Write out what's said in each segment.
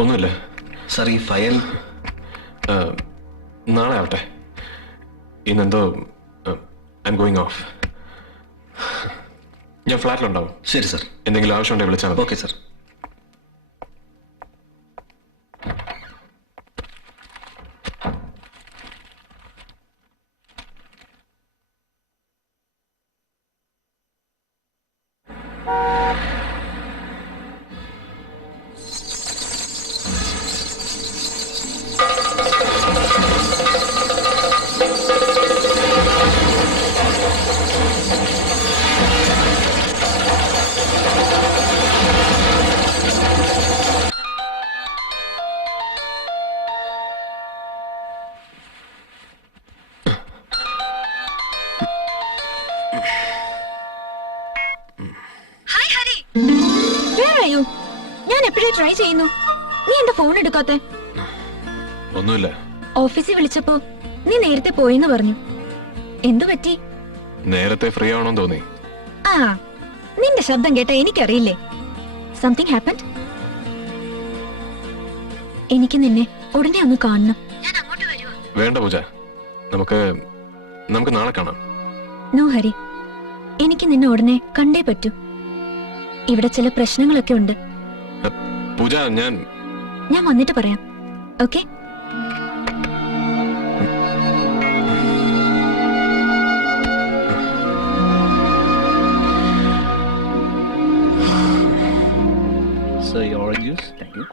ഒന്നുമില്ല സാർ. ഈ ഫയൽ നാളെ ആവട്ടെ. ഇന്നെന്തോ ഐ എം ഗോയിങ് ഓഫ്. ഞാൻ ഫ്ലാറ്റിലുണ്ടാവും. ശരി സാർ. എന്തെങ്കിലും ആവശ്യമുണ്ടെങ്കിൽ വിളിച്ചാൽ മതി. Okay sir. ഞാൻ എപ്പോഴേ ട്രൈ ചെയ്യുന്നു. നീ എന്താ ഫോൺ എടുക്കാത്തെ? ഒന്നുമില്ല. ഓഫീസിൽ വിളിച്ചപ്പോ നീ നേരത്തെ പോയെന്ന് പറഞ്ഞു. എന്തു പറ്റി? നേരത്തെ ഫ്രീ ആവണമെന്ന് തോന്നി. ആ, നിന്റെ ശബ്ദം കേട്ടാ എനിക്കറിയില്ലേ. Something happened. എനിക്ക് നിന്നെ ഉടനെ ഒന്ന് കാണണം. ഞാൻ അങ്ങോട്ട് വരുവാ. വേണ്ട പൂജ, നമുക്ക് നാളെ കാണാം. നോ ഹരി, എനിക്ക് നിന്നെ ഉടനെ കണ്ടേ പറ്റൂ. ഇവിടെ ചില പ്രശ്നങ്ങളൊക്കെ ഉണ്ട്. പൂജ, ഞാൻ വന്നിട്ട് പറയാം. Okay? So your orange juice, thank you.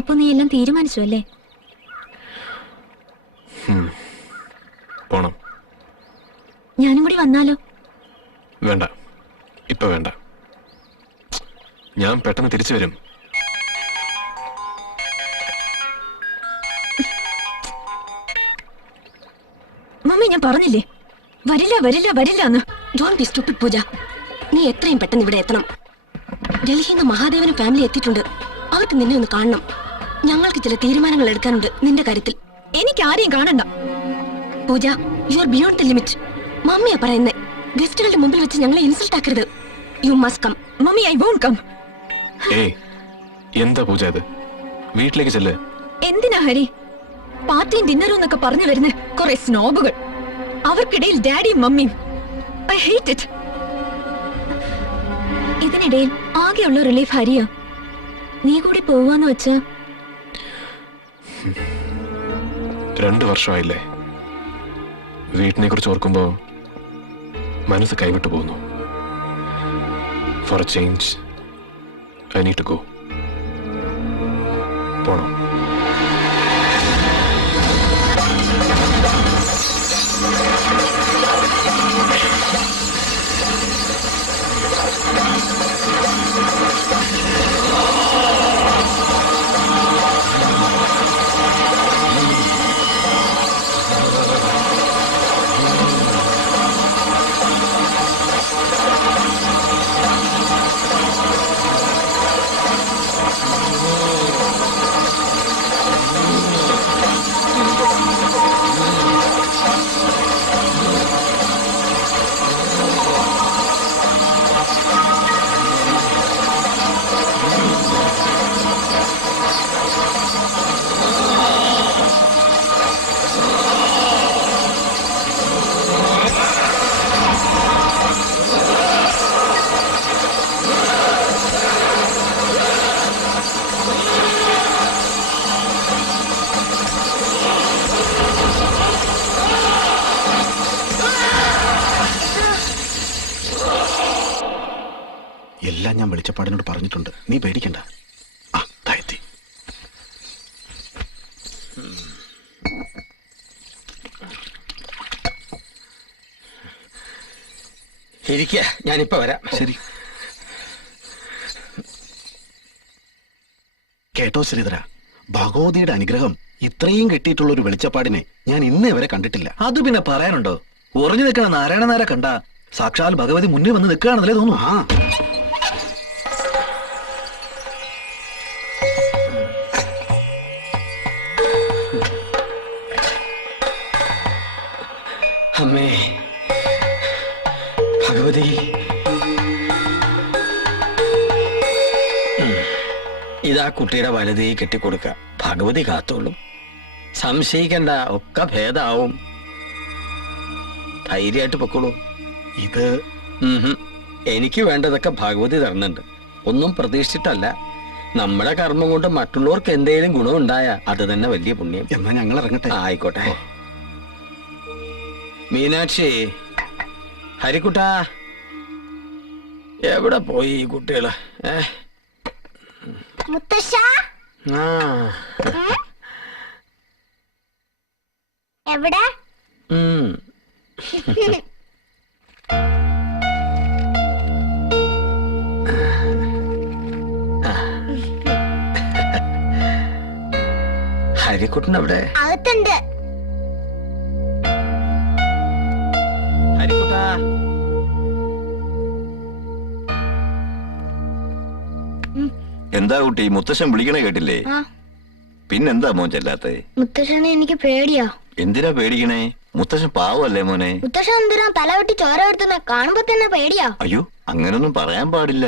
അപ്പൊ നീ എല്ലാം തീരുമാനിച്ചു അല്ലേ? പോണം. ഞാനും കൂടി വന്നാലോ? വേണ്ട, ഇപ്പൊ വേണ്ട. ഞാൻ പെട്ടെന്ന് തിരിച്ചു വരും. മമ്മി, ഞാൻ പറഞ്ഞില്ലേ വരില്ല വരില്ല വരില്ല എന്ന്. ഡോണ്ട് ബി സ്റ്റുപ്പിഡ് പൂജ. നീ എത്രയും പെട്ടെന്ന് ഇവിടെ എത്തണം. ഡൽഹിയിൽ നിന്ന് മഹാദേവനും ഫാമിലി എത്തിയിട്ടുണ്ട്. അവർക്ക് നിന്നെ ഒന്ന് കാണണം. ഞങ്ങൾക്ക് ചില തീരുമാനങ്ങൾ എടുക്കാനുണ്ട് നിന്റെ കാര്യത്തിൽ. എനിക്ക് ആരെയും കാണണ്ട Pooja. You are beyond the limit. മമ്മിയാ പറയുന്നേ. ഗസ്റ്റുകളുടെ മുമ്പിൽ വെച്ച് ഞങ്ങളെ ഇൻസൾട്ട് ആക്കരുത്. You must come. Mummy, I won't come. ഏയ്, എന്താ പൂജ ഇത്? വീട്ടിലേക്ക് ചെല്ല്. എന്തിനാ ഹരി? പാർട്ടിയും ഡിന്നറും എന്നൊക്കെ പറഞ്ഞു വരുന്ന കുറെ സ്നോബുകൾ. അവർക്കിടയിൽ ഡാഡിയും മമ്മിയും. I hate it. ഇതിനിടയിൽ ആകെയുള്ള റിലീഫ് ഹരിയാ. നീ കൂടി പോവാന്ന് വെച്ചാ 2 വർഷമായില്ലേ. വീട്ടിനെ കുറിച്ച് ഓർക്കുമ്പോ മനസ്സ് കൈവിട്ടു പോകുന്നു. For a change I need to go. പോണോ? എല്ലാം ഞാൻ വെളിച്ചപ്പാടിനോട് പറഞ്ഞിട്ടുണ്ട്. നീ പേടിക്കണ്ട. ആ, താഴ്ത്തി. ഇരിക്കുക, ഞാനിപ്പോ വരാം. ശരി. കേട്ടോ ശ്രീധര, ഭഗവതിയുടെ അനുഗ്രഹം ഇത്രയും കിട്ടിയിട്ടുള്ള ഒരു വെളിച്ചപ്പാടിനെ ഞാൻ ഇന്നേ വരെ കണ്ടിട്ടില്ല. അത് പിന്നെ പറയാനുണ്ടോ? ഉറഞ്ഞു നിൽക്കണ നാരായണനാരെ കണ്ട സാക്ഷാൽ ഭഗവതി മുന്നിൽ വന്ന് നിൽക്കുകയാണെന്നല്ലേ തോന്നുന്നു. ആ, അമ്മേ ഭഗവതി, ഇതാ കുട്ടിയുടെ വലതേ കെട്ടിക്കൊടുക്ക. ഭഗവതി കാത്തോളും. സംശയിക്കണ്ട, ഒക്കെ ഭേദാവും. ധൈര്യമായിട്ട് പൊക്കോളൂ. ഇത് എനിക്ക് വേണ്ടതൊക്കെ ഭഗവതി തരുന്നുണ്ട്. ഒന്നും പ്രതീക്ഷിച്ചിട്ടല്ല. നമ്മുടെ കർമ്മം കൊണ്ട് മറ്റുള്ളവർക്ക് എന്തെങ്കിലും ഗുണമുണ്ടായ അത് തന്നെ വലിയ പുണ്യം. എന്നാ ഞങ്ങൾ ഇറങ്ങട്ടെ. ആയിക്കോട്ടെ. മീനാക്ഷി, ഹരിക്കുട്ടാ, എവിടെ പോയി ഈ കുട്ടികള്? മുത്തശ്ശ, ആ, എവിടെ? ഉം. ഹരിക്കുട്ടൻ എവിടെ? അകത്തുണ്ട്. ഹരിക്കുട്ടാ, എന്താ കുട്ടി, മുത്തശ്ശൻ വിളിക്കണേ കേട്ടില്ലേ? ആ, പിന്നെന്താ മോൻ ചെല്ലാത്തെ? മുത്തശ്ശനെ എനിക്ക് പേടിയാ. എന്തിനാ പേടിക്കണേ? മുത്തശ്ശൻ പാവല്ലേ മോനെ? മുത്തശ്ശൻ എന്തിനാ തല വെട്ടി ചോര എടുത്തുന്ന? കാണുമ്പോ തന്നെ പേടിയാ. അയ്യോ, അങ്ങനൊന്നും പറയാൻ പാടില്ല.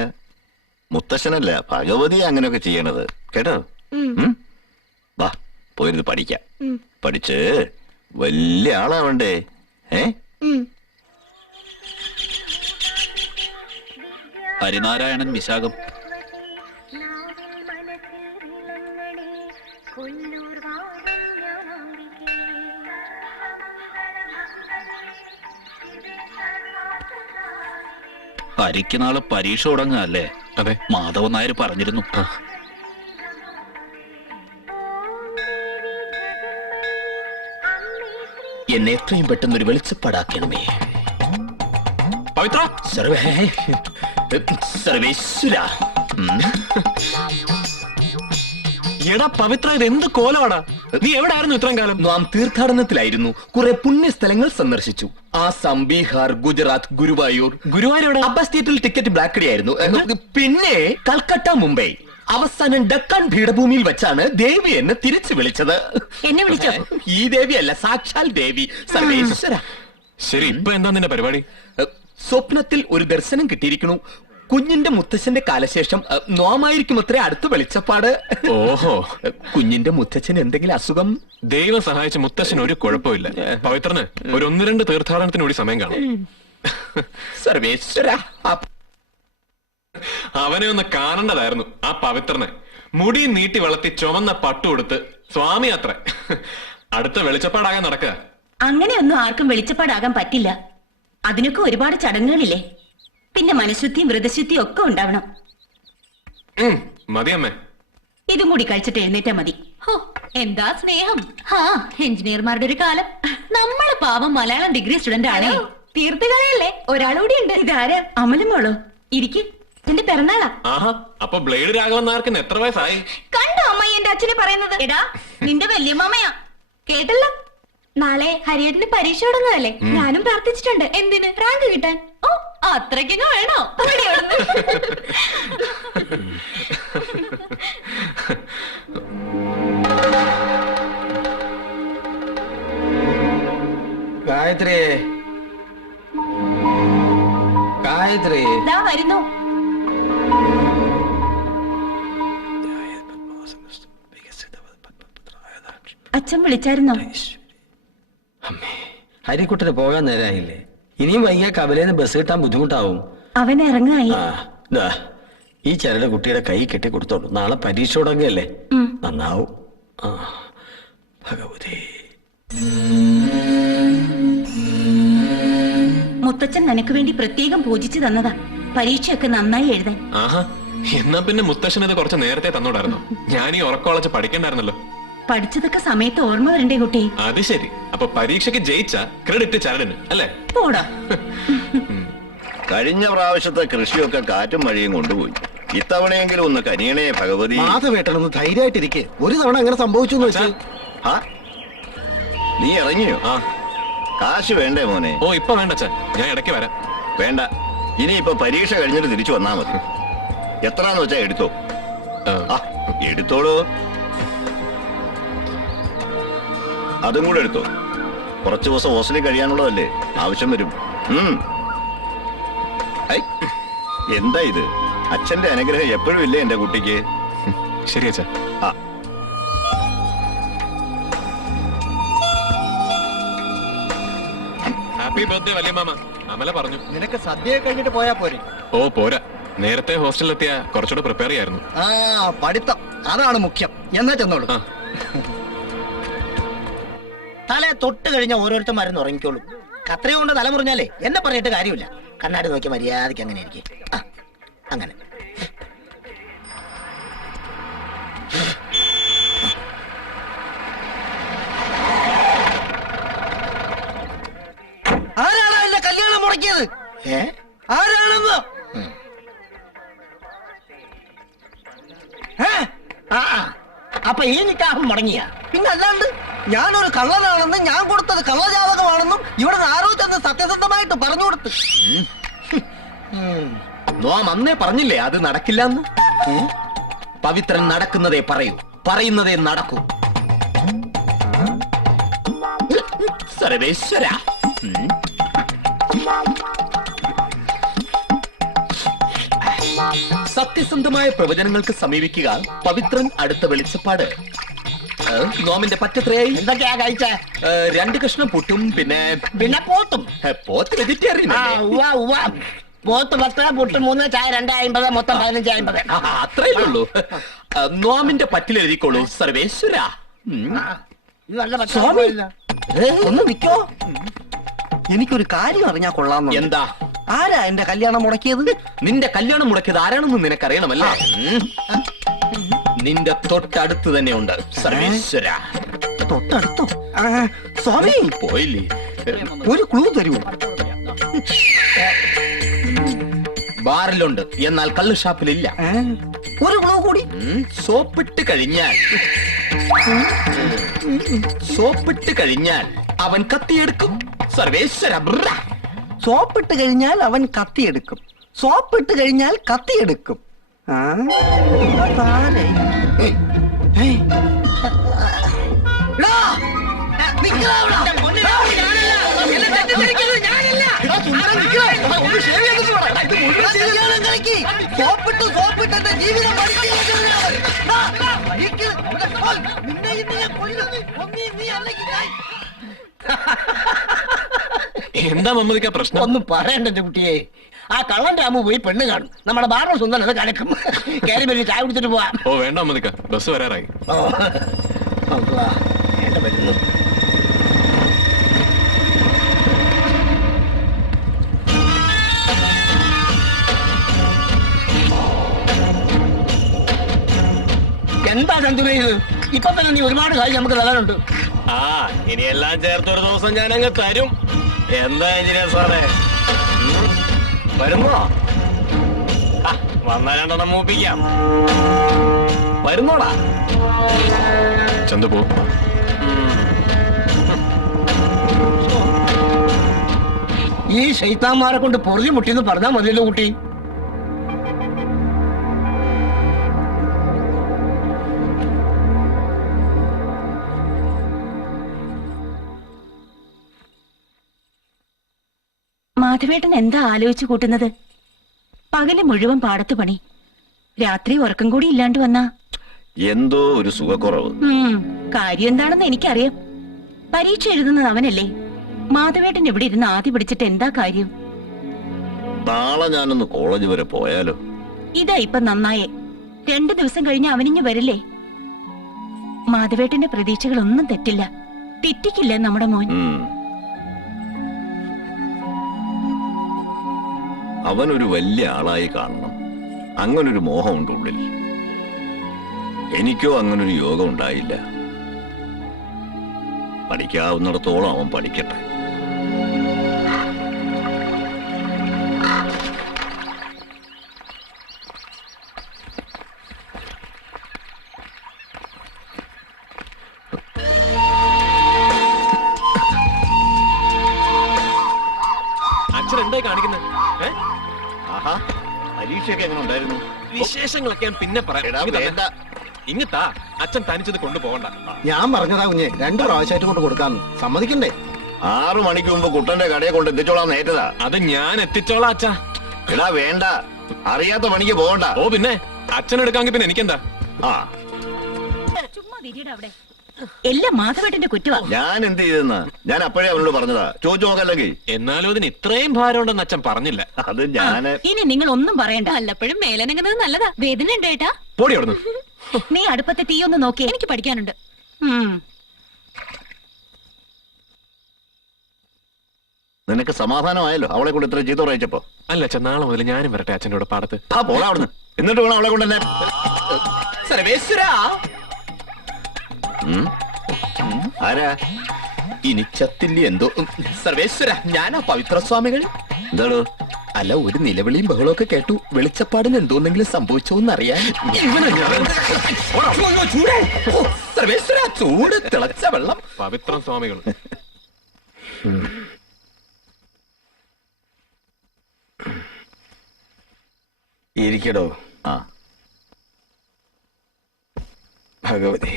മുത്തശ്ശനല്ല, ഭഗവതി അങ്ങനെയൊക്കെ ചെയ്യണത് കേട്ടോ. ഉം? വാ, പോയിരുന്ന് പഠിക്കാം. പഠിച്ച് വലിയ ആളാവണ്ടേ? ഹരിനാരായണൻ വിശാഖം. ഹരിക്ക് നാളെ പരീക്ഷ തുടങ്ങുകയല്ലേ? അതെ. മാധവൻ നായർ പറഞ്ഞിരുന്നു. എന്നെ എത്രയും പെട്ടെന്ന് ഒരു വെളിച്ചപ്പാടാക്കണമേ. പവിത്ര, സർവേശ്വര. എടാ പവിത്ര, ഇത് എന്ത് കോലമാടാ? നീ എവിടെ ആയിരുന്നു ഇത്രയും കാലം? നാം തീർത്ഥാടനത്തിലായിരുന്നു. കുറെ പുണ്യസ്ഥലങ്ങൾ സന്ദർശിച്ചു. ആസാം, ബീഹാർ, ഗുജറാത്ത്, ഗുരുവായൂർ. ഗുരുവായൂർ എവിടെ? അബ്ബ സ്റ്റേറ്റിൽ ടിക്കറ്റ് ബ്ലാക്ക് ഡേ ആയിരുന്നു. പിന്നെ കൽക്കട്ട, മുംബൈ. അവസാനം ഡക്കാൻ പീഠഭൂമിയിൽ വെച്ചാണ് ദേവി എന്നെ തിരിച്ചു വിളിച്ചത്. എന്നെ വിളിച്ചോ? ഈ ദേവിയല്ല, സാക്ഷാൽ ദേവി. സർവേശ്വര. ശരി, ഇപ്പൊ എന്താ നിന്റെ പരിപാടി? സ്വപ്നത്തിൽ ഒരു ദർശനം കിട്ടിയിരിക്കുന്നു. കുഞ്ഞിന്റെ മുത്തച്ഛന്റെ കാലശേഷം നോമായിരിക്കും അത്രേ അടുത്ത വെളിച്ചപ്പാട്. ഓഹോ, കുഞ്ഞിന്റെ മുത്തച്ഛന് എന്തെങ്കിലും അസുഖം? ദൈവം സഹായിച്ച് മുത്തശ്ശന് ഒരു കുഴപ്പമില്ല. പവിത്രന് ഒരു 1-2 തീർത്ഥാടനത്തിന് കൂടി സമയം കാണും. സർവേശ്വര, അവനെ ഒന്ന് കാണേണ്ടതായിരുന്നു ആ പവിത്രനെ. മുടി നീട്ടി വളർത്തി ചുമന്ന പട്ടു കൊടുത്ത് സ്വാമി അത്ര അടുത്ത വെളിച്ചപ്പാടാകാൻ നടക്കുക. അങ്ങനെയൊന്നും ആർക്കും വെളിച്ചപ്പാടാകാൻ പറ്റില്ല. അതിനൊക്കെ ഒരുപാട് ചടങ്ങുകളില്ലേ. പിന്നെ മനഃശുദ്ധിയും വ്രതശുദ്ധിയും ഒക്കെ ഉണ്ടാവണം. മതിയമ്മേ, ഇതും കൂടി കഴിച്ചിട്ട് എഴുന്നേറ്റാ മതി. ഹോ, എന്താ സ്നേഹം. ഹാ, എഞ്ചിനീയർമാരുടെ ഒരു കാലം. നമ്മള് പാവം മലയാളം ഡിഗ്രി സ്റ്റുഡന്റ് ആണേ. തീർത്തുകളയല്ലേ, ഒരാളുകൂടി ഉണ്ട്. ഇതാരാ? അമലുമോളോ? ഇരിക്കും, എന്റെ പിറന്നാളാ. ആഹാ, അപ്പൊ ബ്ലേഡ് രാഘവൻ നായർക്ക് എത്ര വയസ്സായി? കണ്ടോ അമ്മ എന്റെ അച്ഛനെ പറയുന്നത്? എടാ, നിന്റെ വല്യമ്മയാ. കേട്ടല്ലോ, നാളെ ഹരിയേട്ടന് പരീക്ഷ തുടങ്ങുകയല്ലേ. ഞാനും പ്രാർത്ഥിച്ചിട്ടുണ്ട്. എന്തിന്? റാങ്ക് കിട്ടാൻ. ഓ, അത്രയ്ക്കങ്ങ് വേണോ? ഗായത്രി, ഗായത്രി. ദാ വരുന്നു. അച്ഛൻ വിളിച്ചായിരുന്നോ? ഹരിക്കുട്ടന് പോകാൻ നേരായില്ലേ? ഇനിയും വൈകിയ കവലേന്ന് ബസ് കിട്ടാൻ ബുദ്ധിമുട്ടാവും. അവൻ ഇറങ്ങായി. ദാ, ഈ ചരട് കുട്ടിയുടെ കൈ കെട്ടി കൊടുത്തോളൂ. നാളെ പരീക്ഷ തുടങ്ങിയല്ലേ, നന്നാവും. ഭഗവതി. മുത്തച്ഛൻ നിനക്ക് വേണ്ടി പ്രത്യേകം പൂജിച്ചു തന്നതാ പരീക്ഷയൊക്കെ നന്നായി എഴുതാൻ. ആഹാ, എന്നാ പിന്നെ മുത്തശ്ശൻ ഇത് കുറച്ച് നേരത്തെ തന്നോടായിരുന്നു. ഞാൻ ഈ ഉറക്കമുളച്ച് പഠിക്കണ്ടായിരുന്നല്ലോ. പഠിച്ചതൊക്കെ സമയത്ത് ഓർമ്മ വരണ്ടേ കുട്ടി? അത് ശരി. അപ്പൊ പരീക്ഷയ്ക്ക് ജയിച്ച ക്രെഡിറ്റ് ചരടിന് അല്ലേ? പോടാ. കഴിഞ്ഞ പ്രാവശ്യത്തെ കൃഷിയൊക്കെ കാറ്റും മഴയും കൊണ്ടുപോയി. ഇത്തവണയെങ്കിലും ഒന്ന് കനിയണേ ഭഗവതി. മാധവേട്ടനൊന്ന് ധൈര്യമായിട്ടിരിക്കെ. ഒരു തവണ അങ്ങനെ സംഭവിച്ചു എന്ന് വെച്ചാൽ നീ ഇറങ്ങിയോ? കാശ് വേണ്ടേ മോനെ? ഓ, ഇപ്പൊ വേണ്ട അച്ഛാ, ഞാൻ ഇടയ്ക്ക് വരാം. വേണ്ട, ഇനിയിപ്പൊ പരീക്ഷ കഴിഞ്ഞിട്ട് തിരിച്ചു വന്നാ മതി. എത്രാന്ന് വെച്ചാ എടുത്തോ. എടുത്തോളൂ. അതും കൂടെ എടുത്തോ. കുറച്ചു ദിവസം ഹോസ്റ്റലിൽ കഴിയാനുള്ളതല്ലേ, ആവശ്യം വരും. ഐ, എന്താ ഇത്? അച്ഛന്റെ അനുഗ്രഹം എപ്പോഴും ഇല്ലേ എന്റെ കുട്ടിക്ക്? ശരി അച്ഛാ. ആ, ഹാപ്പി ബർത്ത്ഡേ വലിയ മാമ. അമല പറഞ്ഞു. നിനക്ക് സദ്യ കഴിഞ്ഞിട്ട് പോയാ പോരെ? ഓ പോരാ, നേരത്തെ ഹോസ്റ്റലിലെത്തിയ കുറച്ചുകൂടെ പ്രിപ്പയർ ചെയ്യായിരുന്നു. ആ, പഠിത്തം അതാണ് മുഖ്യം. എന്നാ ചെന്നോളൂ. ആ. തല തൊട്ട് കഴിഞ്ഞ ഓരോരുത്തന്മാരും ഉറങ്ങിക്കോളൂ. കത്രയും കൊണ്ട് തല മുറിഞ്ഞാലേ എന്നെ പറഞ്ഞിട്ട് കാര്യമില്ല. കണ്ണാടി നോക്കി മര്യാദയ്ക്ക് അങ്ങനെ ഇരിക്കും. അങ്ങനെ ആരാണ് എന്റെ കല്യാണം മുടക്കിയത്? ആരാണെന്ന്? അപ്പൊ ഈ നിക്കാഹം മുടങ്ങിയ? പിന്നെ അല്ലാണ്ട് ഞാനൊരു കള്ളനാണെന്നും ഞാൻ കൊടുത്തത് കള്ളജാതകമാണെന്നും ഇവിടെ ആരോ ചെന്ന് സത്യസന്ധമായിട്ട് പറഞ്ഞു കൊടുത്തു. നോം അന്നേ പറഞ്ഞില്ലേ അത് നടക്കില്ലെന്ന്? പവിത്രൻ നടക്കുന്നതേ പറയൂ, പറയുന്നതേ നടക്കൂ. സർവേശ്വര, സത്യസന്ധമായ പ്രവചനങ്ങൾക്ക് സമീപിക്കുക. പവിത്രൻ അടുത്ത വെളിച്ചപ്പാട്. നോമിന്റെ പറ്റത്രയായി? എന്തൊക്കെയാ കഴിച്ച? 2 കഷ്ണം പുട്ടും പിന്നെ പോത്തും. പോത്ത് വെജിറ്റേറിയൻ പോത്ത് 10, പുട്ട് 3, ചായ 2.50, മൊത്തം 15.50. അത്രയല്ലേ ഉള്ളൂ. നോമിന്റെ പറ്റിലെഴുതിക്കോളൂ. സർവേശ്വര. സ്വാമി ഒന്ന് നിക്കോ. എനിക്കൊരു കാര്യം അറിഞ്ഞാ കൊള്ളാം. എന്താ? ആരാ എന്റെ കല്യാണം മുടക്കിയത്? നിന്റെ കല്യാണം മുടക്കിയത് ആരാണെന്ന് നിനക്കറിയണമല്ലേ? നിന്റെ തൊട്ടടുത്ത് തന്നെ ഉണ്ട് സർവേശ്വര. തൊട്ടടുത്തോ? സ്വാമി പോയില്ലേ? ഒരു ക്ലൂ തരൂ. ബാറിലുണ്ട്, എന്നാൽ കള്ള് ഷാപ്പിലില്ല. ഒരു ക്ലൂ കൂടി. സോപ്പിട്ട് കഴിഞ്ഞാൽ അവൻ കത്തിയെടുക്കും. സർവേശ്വര. സോപ്പിട്ട് കഴിഞ്ഞാൽ അവൻ കത്തിയെടുക്കും. സോപ്പിട്ട് കഴിഞ്ഞാൽ കത്തിയെടുക്കും. എന്താ മമ്മദിക്ക പ്രശ്നം? ഒന്നും പറയണ്ട എന്റെ കുട്ടിയെ. ആ കള്ളന്റെ അമ്മ പോയി പെണ്ണ് കാണും. നമ്മുടെ ബാറിന് സ്വന്തം അത് കലക്കും. കയറി വരും, ചായ കുടിച്ചിട്ട് പോവാം. ഓ വേണ്ട മമ്മദിക്ക, ബസ് വരാറായി. എന്താ ചന്ദ്രേ ഇത്? ഇപ്പൊ തന്നെ നീ ഒരുപാട് കാര്യം നമുക്ക് തരാനുണ്ട്. ആ, ഇനിയെല്ലാം ചേർത്തൊരു ദിവസം ഞാൻ അങ്ങ് തരും. എന്താ എഞ്ചിനീയർ സാറേ, വരുന്നോ? വന്ന 2 എണ്ണം മൂപ്പിക്കാം. വരുന്നോടാ? ചന്തു പോ. ഈ ശൈത്താന്മാരെ കൊണ്ട് പൊറുതി മുട്ടിന്ന് പറഞ്ഞാ മതിയല്ലോ കുട്ടി. മാധവേട്ടൻ എന്താ ആലോചിച്ചു കൂട്ടുന്നത്? പകല് മുഴുവൻ പാടത്ത് പണി, രാത്രി ഉറക്കം കൂടി ഇല്ലാണ്ട് വന്നാ എന്തോ ഒരു സുഖക്കുറവ്. കാര്യം എന്താണെന്ന് എനിക്കറിയാം. പരീക്ഷ എഴുതുന്നത് അവനല്ലേ. മാധവേട്ടൻ ഇവിടെ ഇരുന്ന് ആദ്യ പിടിച്ചിട്ട് എന്താ കാര്യം? നാളെ ഞാനൊന്ന് കോളേജ് വരെ പോയാലോ? ഇതാ ഇപ്പൊ നന്നായേ. 2 ദിവസം കഴിഞ്ഞ് അവനിഞ്ഞു വരില്ലേ. മാധവേട്ടന്റെ പ്രതീക്ഷകളൊന്നും തെറ്റില്ല. തെറ്റിക്കില്ല നമ്മുടെ മോൻ. അവനൊരു വലിയ ആളായി കാണണം, അങ്ങനൊരു മോഹമുണ്ട് ഉള്ളിൽ. എനിക്കോ അങ്ങനൊരു യോഗം ഉണ്ടായില്ല. പഠിക്കാവുന്നിടത്തോളം അവൻ പഠിക്കട്ടെ. അച്ഛൻ എന്തായി കാണിക്കുന്നത്? ആഹാ, പരീക്ഷയൊക്കെ എങ്ങനെ ഉണ്ടായിരുന്നു? വിശേഷങ്ങളൊക്കെ ഞാൻ പിന്നെ പറയാം. ഇങ്ങത്താ, അച്ഛൻ തനിച്ചത് കൊണ്ടുപോകണ്ട. ഞാൻ പറഞ്ഞതാ കുഞ്ഞെ, 2 പ്രാവശ്യമായിട്ട് കൊണ്ട് കൊടുക്കാന്ന്. സമ്മതിക്കണ്ടേ? 6 മണിക്ക് മുമ്പ് കുട്ടന്റെ കടയെ കൊണ്ട് എത്തിച്ചോളാൻ നേറ്റതാ. അത് ഞാൻ എത്തിച്ചോളാം അച്ഛാ. എടാ വേണ്ട, അറിയാത്ത പണിക്ക് പോകണ്ട. ഓ പിന്നെ അച്ഛനെടുക്കാമെങ്കിൽ പിന്നെ എനിക്കെന്താ? ആ ചുമ്മാ തിരിയുടെ അവിടെ എല്ലാം മാധവേട്ടന്റെ കുറ്റവാ. ഞാൻ എന്ത് ചെയ്തെന്ന് ഞാൻ അപ്പോഴേ അവനോട് പറഞ്ഞതാ. ചോദിച്ചു നോക്കല്ലെങ്കിൽ. എന്നാലും അതിന് ഇത്രയും ഭാരം ഉണ്ടെന്ന് അച്ഛൻ പറഞ്ഞില്ല. അത് ഞാന് ഇനി നിങ്ങൾ ഒന്നും പറയണ്ട. വല്ലപ്പോഴും മേലനങ്ങുന്നത് നല്ലതാ. വേദന ഉണ്ട് ഏട്ടാ. പൊടി അവിടുന്ന്. നീ അടുപ്പത്തെ തീ ഒന്ന് നോക്കി, എനിക്ക് പഠിക്കാനുണ്ട്. നിനക്ക് സമാധാനമായല്ലോ അവളെ കൊണ്ട് ഇത്ര ചീത്ത പറയിച്ചപ്പോ? അല്ല അച്ഛൻ, നാളെ മുതൽ ഞാനും വരട്ടെ അച്ഛൻ്റെ കൂടെ പാടത്ത്. ആ പോടാ അവിടുന്ന്. എന്നിട്ട് വേണം അവളെ കൊണ്ട് തന്നെ. സർവേശ്വര, ആരാ? ഇനി ചത്തില്ലേ എന്തോ. സർവേശ്വര, ഞാനാ പവിത്ര സ്വാമികൾ. എന്താടോ? അല്ല, ഒരു നിലവിളിയും ബഹളമൊക്കെ കേട്ടു. വെളിച്ചപ്പാടിന് എന്തോന്നെങ്കിലും സംഭവിച്ചോന്നറിയാൻ. സർവേശ്വര, ചൂട് തിളച്ച വെള്ളം. പവിത്രം സ്വാമികൾ. ഇരിക്കടോ. ആ ഭഗവതി,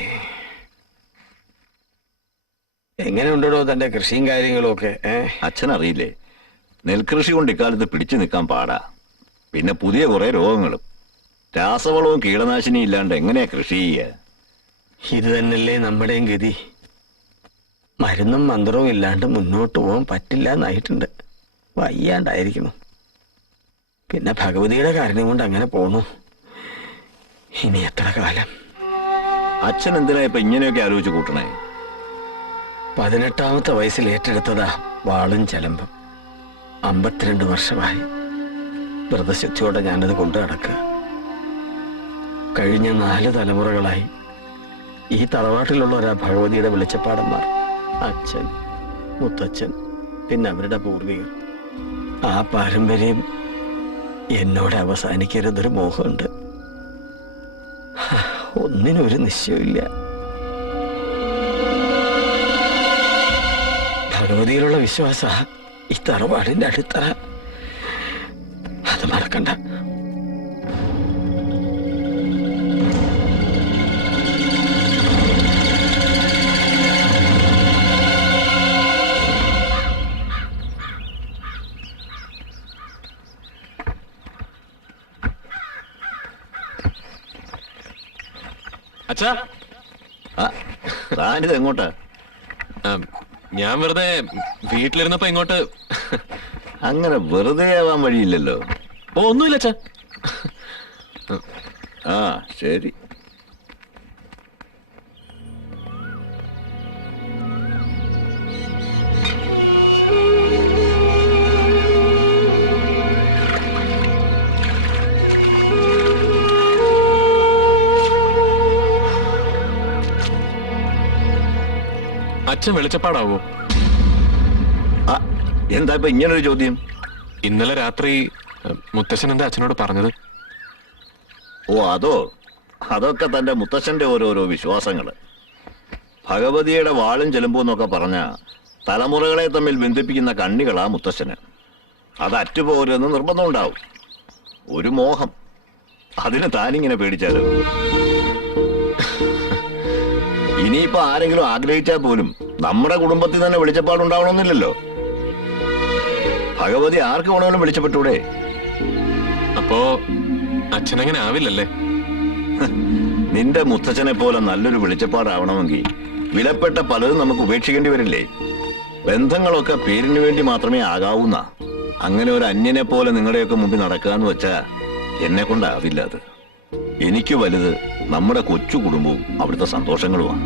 എങ്ങനെ ഉണ്ടോ തന്റെ കൃഷിയും കാര്യങ്ങളും ഒക്കെ? അച്ഛനറിയില്ലേ, നെൽകൃഷി കൊണ്ട് ഇക്കാലത്ത് പിടിച്ചു നിൽക്കാൻ പാടാ. പിന്നെ പുതിയ കുറെ രോഗങ്ങളും. രാസവളവും കീടനാശിനി ഇല്ലാണ്ട് എങ്ങനെയാ കൃഷി ചെയ്യുക? ഇത് തന്നെയല്ലേ നമ്മുടെയും ഗതി. മരുന്നും മന്ത്രവും ഇല്ലാണ്ട് മുന്നോട്ട് പോകാൻ പറ്റില്ല എന്നായിട്ടുണ്ട്. വയ്യാണ്ടായിരിക്കണം. പിന്നെ ഭഗവതിയുടെ കാര്യം കൊണ്ട് അങ്ങനെ പോണു. ഇനി എത്ര കാലം? അച്ഛൻ എന്തിനാ ഇപ്പൊ ഇങ്ങനെയൊക്കെ ആലോചിച്ച് കൂട്ടണേ? 18ാമത്തെ വയസ്സിൽ ഏറ്റെടുത്തതാ വാളും ചലമ്പം. 52 വർഷമായി വ്രതശുദ്ധിയോടെ ഞാനത് കൊണ്ടു നടക്കുക. കഴിഞ്ഞ 4 തലമുറകളായി ഈ തറവാട്ടിലുള്ളവരാ ഭഗവതിയുടെ വെളിച്ചപ്പാടന്മാർ. അച്ഛൻ, മുത്തച്ഛൻ, പിന്നെ അവരുടെ പൂർവികർ. ആ പാരമ്പര്യം എന്നോട് അവസാനിക്കരുതൊരു മോഹമുണ്ട്. ഒന്നിനൊരു നിശ്ചയമില്ല. ഭഗവതിയിലുള്ള വിശ്വാസ ഈ തറവാടിന്റെ അടിത്തറ. അത് മറക്കണ്ട. അച്ഛാ, താനിത് എങ്ങോട്ടാ? ഞാൻ വെറുതെ വീട്ടിലിരുന്നപ്പോ ഇങ്ങോട്ട്. അങ്ങനെ വെറുതെ ആവാൻ വഴിയില്ലല്ലോ. ഓ ഒന്നുമില്ല അച്ഛാ. ആ ശരി. അച്ഛൻ വെളിച്ചപ്പാടാവോ? എന്താ ഇപ്പൊ ഇങ്ങനൊരു ചോദ്യം? ഇന്നലെ രാത്രി മുത്തശ്ശൻ എന്റെ അച്ഛനോട് പറഞ്ഞത്. ഓ അതൊക്കെ തന്റെ മുത്തച്ഛന്റെ ഓരോരോ വിശ്വാസങ്ങള്. ഭഗവതിയുടെ വാളും ചെലുമ്പൂന്നൊക്കെ പറഞ്ഞ തലമുറകളെ തമ്മിൽ ബന്ധിപ്പിക്കുന്ന കണ്ണികളാ മുത്തച്ഛന്. അത് അറ്റുപോരെന്ന് നിർബന്ധം ഉണ്ടാവും. ഒരു മോഹം. അതിന് താനിങ്ങനെ പേടിച്ചാലോ? ഇനിയിപ്പോ ആരെങ്കിലും ആഗ്രഹിച്ചാൽ പോലും നമ്മുടെ കുടുംബത്തിൽ തന്നെ വെളിച്ചപ്പാടുണ്ടാവണമെന്നില്ലല്ലോ. ഭഗവതി ആർക്ക് വേണമെങ്കിലും വെളിച്ചപ്പെട്ടൂടെ? അപ്പോ അച്ഛനങ്ങനെ ആവില്ലല്ലേ? നിന്റെ മുത്തച്ഛനെ പോലെ നല്ലൊരു വെളിച്ചപ്പാടാവണമെങ്കിൽ വിലപ്പെട്ട പലതും നമുക്ക് ഉപേക്ഷിക്കേണ്ടി വരില്ലേ? ബന്ധങ്ങളൊക്കെ പേരിന് വേണ്ടി മാത്രമേ ആകാവൂന്ന. അങ്ങനെ ഒരു അന്യനെ പോലെ നിങ്ങളുടെയൊക്കെ മുമ്പിൽ നടക്കാന്ന് വെച്ചാ എന്നെ കൊണ്ടാവില്ല. അത് എനിക്ക് വലുത് നമ്മുടെ കൊച്ചു കുടുംബവും അവിടുത്തെ സന്തോഷങ്ങളുമാണ്.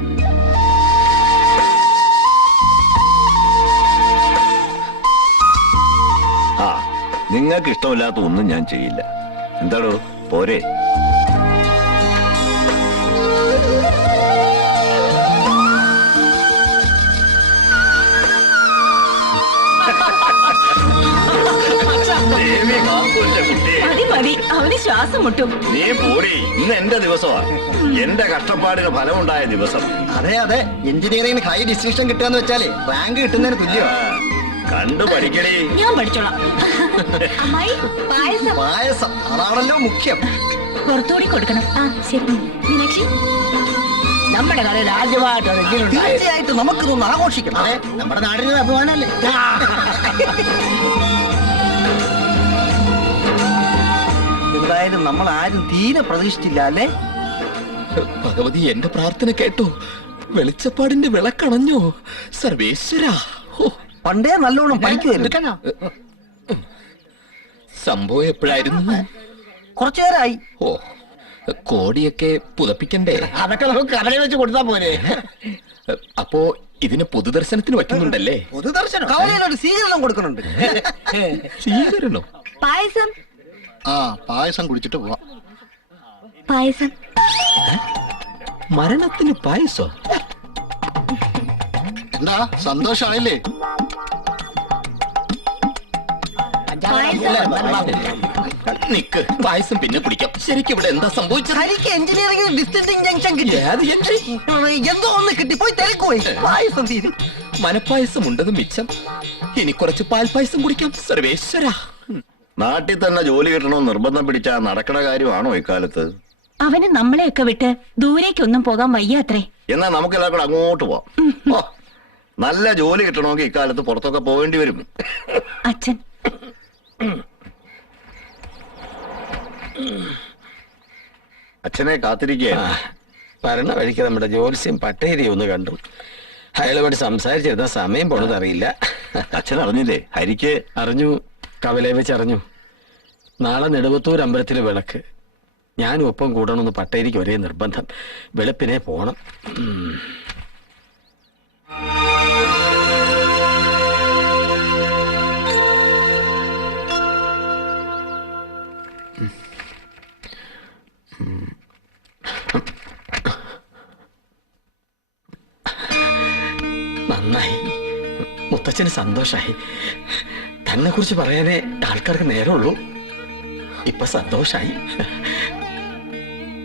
ആ നിങ്ങൾക്ക് ഇഷ്ടമില്ലാത്ത ഒന്നും ഞാൻ ചെയ്യില്ല. എന്താടോ പോരെ? മതി മതി, അവന് ശ്വാസം മുട്ടും. നീ പോടി. ഇന്ന് എന്റെ ദിവസമാ. എന്റെ കഷ്ടപ്പാടിന് ഫലമുണ്ടായ ദിവസം. അതെ അതെ, എഞ്ചിനീയറിംഗിന് ഹൈ ഡിസ്റ്റിങ്ഷൻ കിട്ടുകയെന്ന് വെച്ചാലേ റാങ്ക് കിട്ടുന്നതിന് തുല്യോ. കണ്ടു പഠിക്കണേ. ഞാൻ പഠിച്ചോളാം. അമ്മായി, പായസം. പായസം അതാണല്ലോ മുഖ്യം. പുറത്തുകൂടി കൊടുക്കണം. ആ ശരി മീനാക്ഷി. നമ്മുടെ കടയിൽ ആദ്യമായിട്ട് തീർച്ചയായിട്ടും നമുക്കിതൊന്ന് ആഘോഷിക്കണം. അതെ, നമ്മുടെ നാടിനൊരു അഭിമാനമല്ലേ. എന്തായാലും നമ്മൾ ആരും തീരെ പ്രതീക്ഷിച്ചില്ല അല്ലേ? ഭഗവതി എന്റെ പ്രാർത്ഥന കേട്ടോ, വെളിച്ചപ്പാടിന്റെ വിളക്കണഞ്ഞോ സർവേശ്വര. പണ്ടേ നല്ലോണം പഠിക്കുമായിരുന്നു. സംഭവം എപ്പോഴായിരുന്നു? കുറച്ചു നേരമായി. ഓ, കോടിയൊക്കെ പുതപ്പിക്കണ്ടേ? അതൊക്കെ നമുക്ക് കവല വെച്ച് കൊടുത്താ പോരെ. അപ്പോ ഇതിന് പൊതുദർശനത്തിന് വയ്ക്കുന്നുണ്ടല്ലേ? പൊതുദർശനം കവലയിലൊരു സ്വീകരണം കൊടുക്കുന്നുണ്ട്. സ്വീകരണോ? പായസം പായസം കുടിച്ചിട്ട് പോവാം. പായസം മരണത്തിന് പായസോ? എന്താ സന്തോഷായില്ലേ? നിക്ക്, പായസം പിന്നെ കുടിക്കാം. ശരിക്കും ഇവിടെ എന്താ സംഭവിച്ചത്? ഹരിക്ക് എഞ്ചിനീയറിംഗ് ഡിസ്റ്റൻസിംഗ് ജംഗ്ഷൻ കിട്ടി. ഏത് entry? എന്തോ ഒന്ന് കിട്ടി, പോയി തിരക്കുപോയി. പായസം തീരും. മനപ്പായസം ഉണ്ടത് മിച്ചം. ഇനി കുറച്ച് പാൽപ്പായസം കുടിക്കാം. സർവേശ്വര. നാട്ടിൽ തന്നെ ജോലി കിട്ടണമെന്ന് നിർബന്ധം പിടിച്ചാ നടക്കണ കാര്യമാണോ ഇക്കാലത്ത്? അവന് നമ്മളെയൊക്കെ വിട്ട് ദൂരേക്കൊന്നും പോകാൻ വയ്യാത്രേ. എന്നാ നമുക്ക് എല്ലാവർക്കും അങ്ങോട്ട് പോവാം. ഓ, നല്ല ജോലി കിട്ടണമെങ്കിൽ ഇക്കാലത്ത് പുറത്തൊക്കെ പോകേണ്ടി വരും. അച്ഛൻ അച്ഛനെ കാത്തിരിക്കുക. വരണ വഴിക്ക് നമ്മുടെ ജോത്സ്യം പട്ടേരി ഒന്ന് കണ്ടു. അയാളുമായിട്ട് സംസാരിച്ചിരുന്ന സമയം പോണത് അറിയില്ല. അച്ഛൻ അറിഞ്ഞില്ലേ? ഹരിക്ക് അറിഞ്ഞു, കവലയെ വെച്ച് അറിഞ്ഞു. നാളെ നെടുവത്തൂർ അമ്പലത്തിലെ വിളക്ക്. ഞാനും ഒപ്പം കൂടണമെന്ന് പട്ടേരിക്ക് ഒരേ നിർബന്ധം. വെളുപ്പിനെ പോണം. നന്നായി, മുത്തച്ഛന് സന്തോഷായി. തന്നെ കുറിച്ച് പറയാനേ ആൾക്കാർക്ക് നേരമുള്ളൂ. ഇപ്പൊ സന്തോഷായി.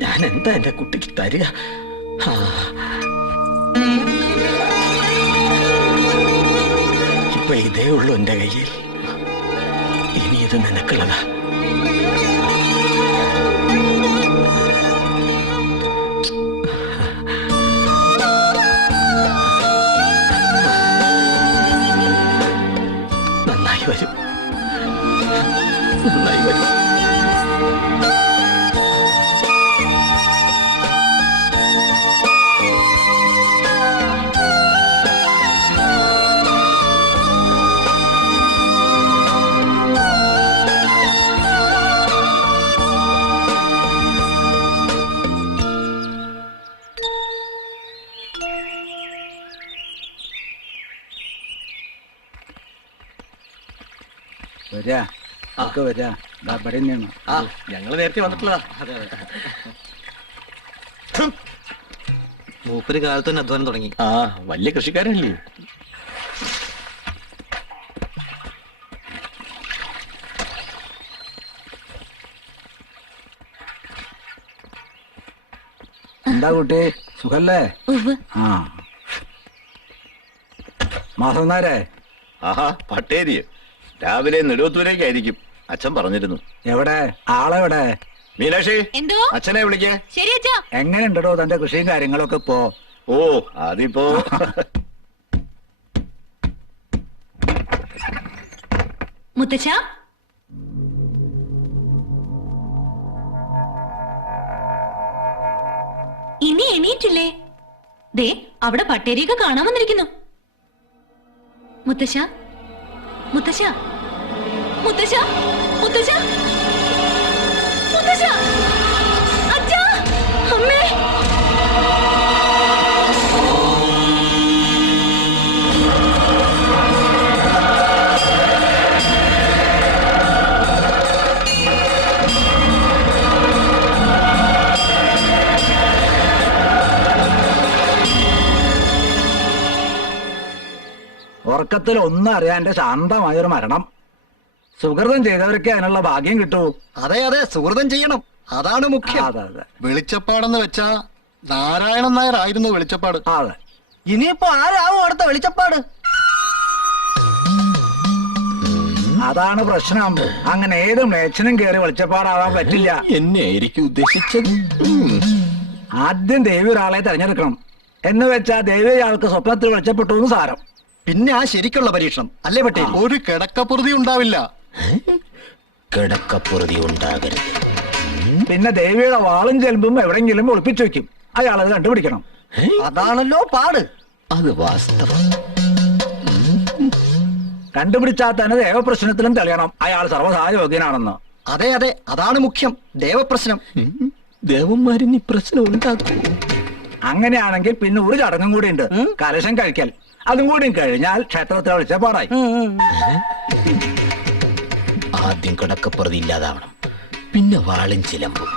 ഞാൻ എന്താ എന്റെ കുട്ടിക്ക് തരിക? ഇപ്പൊ ഇതേ ഉള്ളൂ എന്റെ കയ്യിൽ. ഇനി ഇത് നിനക്കുള്ളതാ. നന്നായി വരും, നന്നായി വരും. ഞങ്ങള് നേരത്തെ വന്നിട്ടുള്ളതാ. മൂപ്പര് കാലത്ത് തന്നെ അധ്വാനം തുടങ്ങി. വലിയ കൃഷിക്കാരല്ലേ? എന്താ കുട്ടി, സുഖല്ലേ? ആ മാസം നേരെ ആഹാ, പട്ടേരി രാവിലെ നെടുവത്തൂരേക്കായിരിക്കും അച്ഛൻ പറഞ്ഞിരുന്നു. എവിടെ ആളെവിടെ? മീനാക്ഷി, എന്തോ? അച്ഛനെ വിളിക്കേ. ശരി അച്ഛാ. എങ്ങനെയുണ്ടോ തന്റെ കൃഷിയും കാര്യങ്ങളൊക്കെ ഇപ്പോ? ഓ, അതിപ്പോ മുത്തച്ഛ, ഇനി എണീറ്റില്ലേ? ദേ അവിടെ പട്ടേരിയൊക്കെ കാണാൻ വന്നിരിക്കുന്നു. മുത്തശ്ശ, മുത്തശ്ശ, മുത്തശ്ശ, മുത്തശ്ശ, മുത്തശ്ശ, അച്ഛാ, അമ്മേ. ഉറക്കത്തിൽ ഒന്നും അറിയാന്റെ ശാന്തമായൊരു മരണം. സുഹൃതം ചെയ്തവർക്ക് അതിനുള്ള ഭാഗ്യം കിട്ടൂ. അതെ അതെ, സുഹൃതം ചെയ്യണം, അതാണ് മുഖ്യം. അതെ അതെ വെളിച്ചപ്പാടെന്ന് വെച്ചാ നാരായണൻ നായർ ആയിരുന്നു വെളിച്ചപ്പാട്. അതെ. ഇനിയിപ്പോ ആരാവും അടുത്ത വെളിച്ചപ്പാട്? അതാണ് പ്രശ്നം. അങ്ങനെ ഏത് മ്ലേച്ഛനും കയറി വെളിച്ചപ്പാടാവാൻ പറ്റില്ല. എന്നെ ആയിരിക്കും ഉദ്ദേശിച്ചത്. ആദ്യം ദേവി ഒരാളെ തെരഞ്ഞെടുക്കണം. എന്ന് വെച്ചാ ദേവി ആൾക്ക് സ്വപ്നത്തിൽ വെളിച്ചപ്പെട്ടു എന്ന് സാരം. പിന്നെ ആ ശരിക്കുള്ള പരീക്ഷണം അല്ലേ പട്ടേൽ? ഒരു കിടക്കപ്പുറതി ഉണ്ടാവില്ല. കിടക്കപ്പുറതി ഉണ്ടാകരുത്. പിന്നെ ദേവിയുടെ വാളും ചെലമ്പും എവിടെങ്കിലും ഒളിപ്പിച്ചു വെക്കും. അയാളത് കണ്ടുപിടിക്കണം. അതാണല്ലോ പാട്. അത് വാസ്തവം. കണ്ടുപിടിച്ചാൽ തന്നെ ദേവപ്രശ്നത്തിലും തെളിയണം അയാൾ സർവ്വസായോഗ്യനാണെന്ന്. അതെ അതെ, അതാണ് മുഖ്യം. ദേവപ്രശ്നം. ദേവന്മാരിനി പ്രശ്നം ഉണ്ടാക്കും. അങ്ങനെയാണെങ്കിൽ പിന്നെ ഒരു ചടങ്ങും കൂടി ഉണ്ട്, കലശം കഴിക്കൽ. അതും കൂടി കഴിഞ്ഞാൽ ക്ഷേത്രത്തിൽ വെളിച്ചപ്പാടായി. ആദ്യം കടക്കപ്പുറതി ഇല്ലാതാവണം, പിന്നെ വാളും ചിലമ്പും.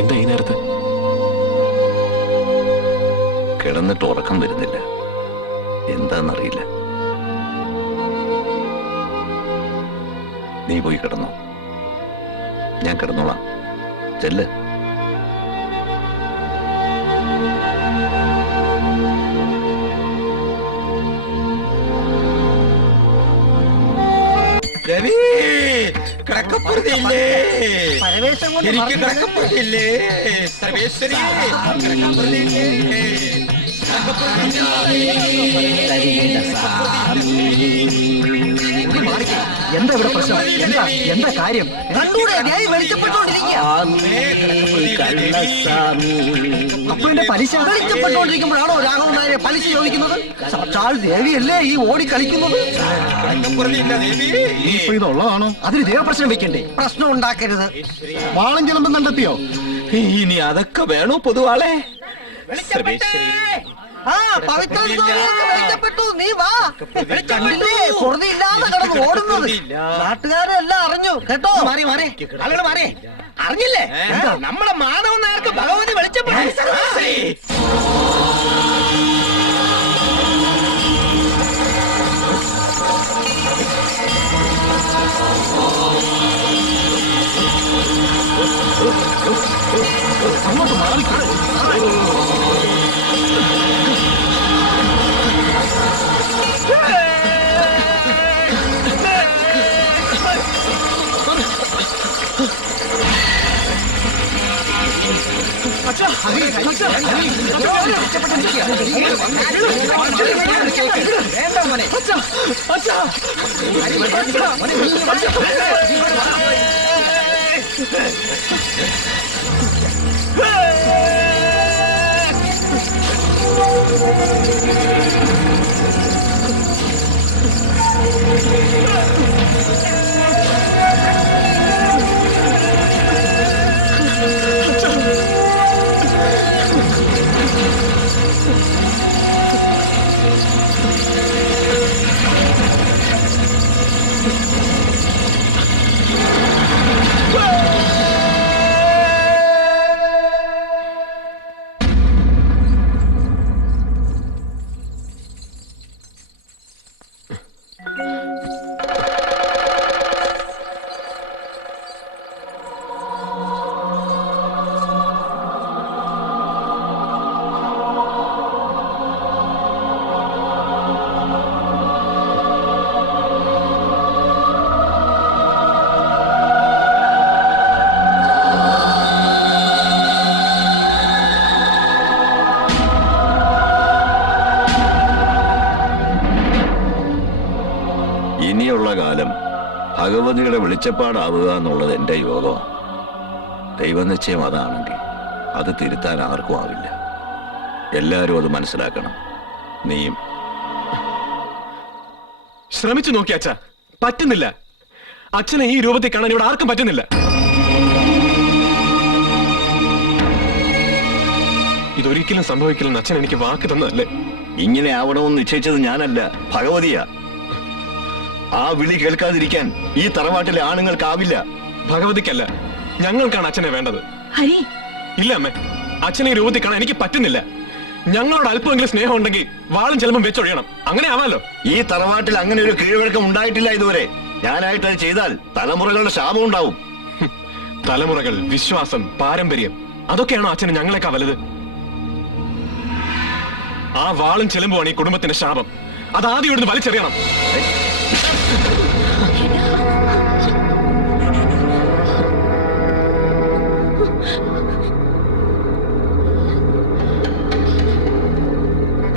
എന്താ ഈ നേരത്ത്? കിടന്നിട്ട് ഉറക്കം വരുന്നില്ല, എന്താന്നറിയില്ല. നീ പോയി കിടന്നോ, ഞാൻ കിടന്നോളാം. ചെല്ല്. രവി, കടക്കപ്പുറതില്ലേ? പരവേശം കൊണ്ട് എനിക്ക് മറന്നു. കടക്കപ്പുറതില്ലേ? സർവേശ്വരി, കടക്കപ്പുറതില്ലേ? എന്താ ഇവിടെ പ്രശ്നം? എന്താ എന്താ കാര്യം? കണ്ടൂടെ, ദേവി വെളിച്ചപ്പെട്ടോണ്ടിരിക്കുക. അപ്പന്റെ പലിശ വെളിച്ചപ്പെട്ടോണ്ടിരിക്കുമ്പോഴാണോ രാഘവൻ നായരെ പലിശ ചോദിക്കുന്നത്? സാക്ഷാൽ ദേവിയല്ലേ ഈ ഓടി കളിക്കുന്നത്? ഇപ്പൊ ഇതുള്ളതാണോ? അതിന് ദേവപ്രശ്നം വെക്കണ്ടേ? പ്രശ്നം ഉണ്ടാക്കരുത്. വാളും ചിലമ്പും കണ്ടെത്തിയോ? ഇനി അതൊക്കെ വേണോ പൊതുവാളെ? ആ പവിത്ര വെളിച്ചപ്പെട്ടു. നീ വാ. കണ്ടില്ലേ, പൊറുതിയില്ലാതെ കിടന്ന് ഓടുന്നത്. നാട്ടുകാരെല്ലാം അറിഞ്ഞു കേട്ടോ. മാറി മാറി ആളുകൾ മാറി. അറിഞ്ഞില്ലേ, നമ്മുടെ മാധവൻ നായർക്ക് ഭഗവതി വെളിച്ചപ്പെട്ടു. അങ്ങോട്ട് മാറി. ഇനിയുള്ള കാലം ഭഗവതിയുടെ വെളിച്ചപ്പാടാവുക എന്നുള്ളത് എന്റെ യോഗമാണ്. ദൈവനിശ്ചയം അതാണെങ്കിൽ അത് തിരുത്താൻ ആർക്കും ആവില്ല. എല്ലാവരും അത് മനസ്സിലാക്കണം. നീയും ശ്രമിച്ചു നോക്കി അച്ഛാ, പറ്റുന്നില്ല. അച്ഛനെ ഈ രൂപത്തിൽ കാണാൻ ഇവിടെ ആർക്കും പറ്റുന്നില്ല. ഇതൊരിക്കലും സംഭവിക്കില്ലെന്ന് അച്ഛൻ എനിക്ക് വാക്ക് തന്നതല്ലേ? ഇങ്ങനെ ആവണമെന്ന് നിശ്ചയിച്ചത് ഞാനല്ല, ഭഗവതിയാ. ആ വിളി കേൾക്കാതിരിക്കാൻ ഈ തറവാട്ടിലെ ആണുങ്ങൾക്കാവില്ല. ഭഗവതിക്കല്ല, ഞങ്ങൾക്കാണ് അച്ഛനെ വേണ്ടത്. ഹരി, ഇല്ല അമ്മേ, അച്ഛനെ ഈ രൂപത്തിൽ കാണാൻ എനിക്ക് പറ്റുന്നില്ല. ഞങ്ങളോട് അല്പമെങ്കിലും സ്നേഹം ഉണ്ടെങ്കിൽ വാളും ചിലപ്പം വെച്ചൊഴിയണം. അങ്ങനെ ആവാലോ. ഈ തറവാട്ടിൽ അങ്ങനെ ഒരു കീഴ്വഴക്കം ഉണ്ടായിട്ടില്ല ഇതുവരെ. ഞാനായിട്ട് അത് ചെയ്താൽ തലമുറകളുടെ ശാപം ഉണ്ടാവും. തലമുറകൾ, വിശ്വാസം, പാരമ്പര്യം, അതൊക്കെയാണോ അച്ഛന് ഞങ്ങളെക്കാ വലുത്? ആ വാളും ചെലുമ്പുമാണ് ഈ കുടുംബത്തിന്റെ ശാപം. അത് ആദ്യം ഇവിടുന്ന് വലിച്ചെറിയണം.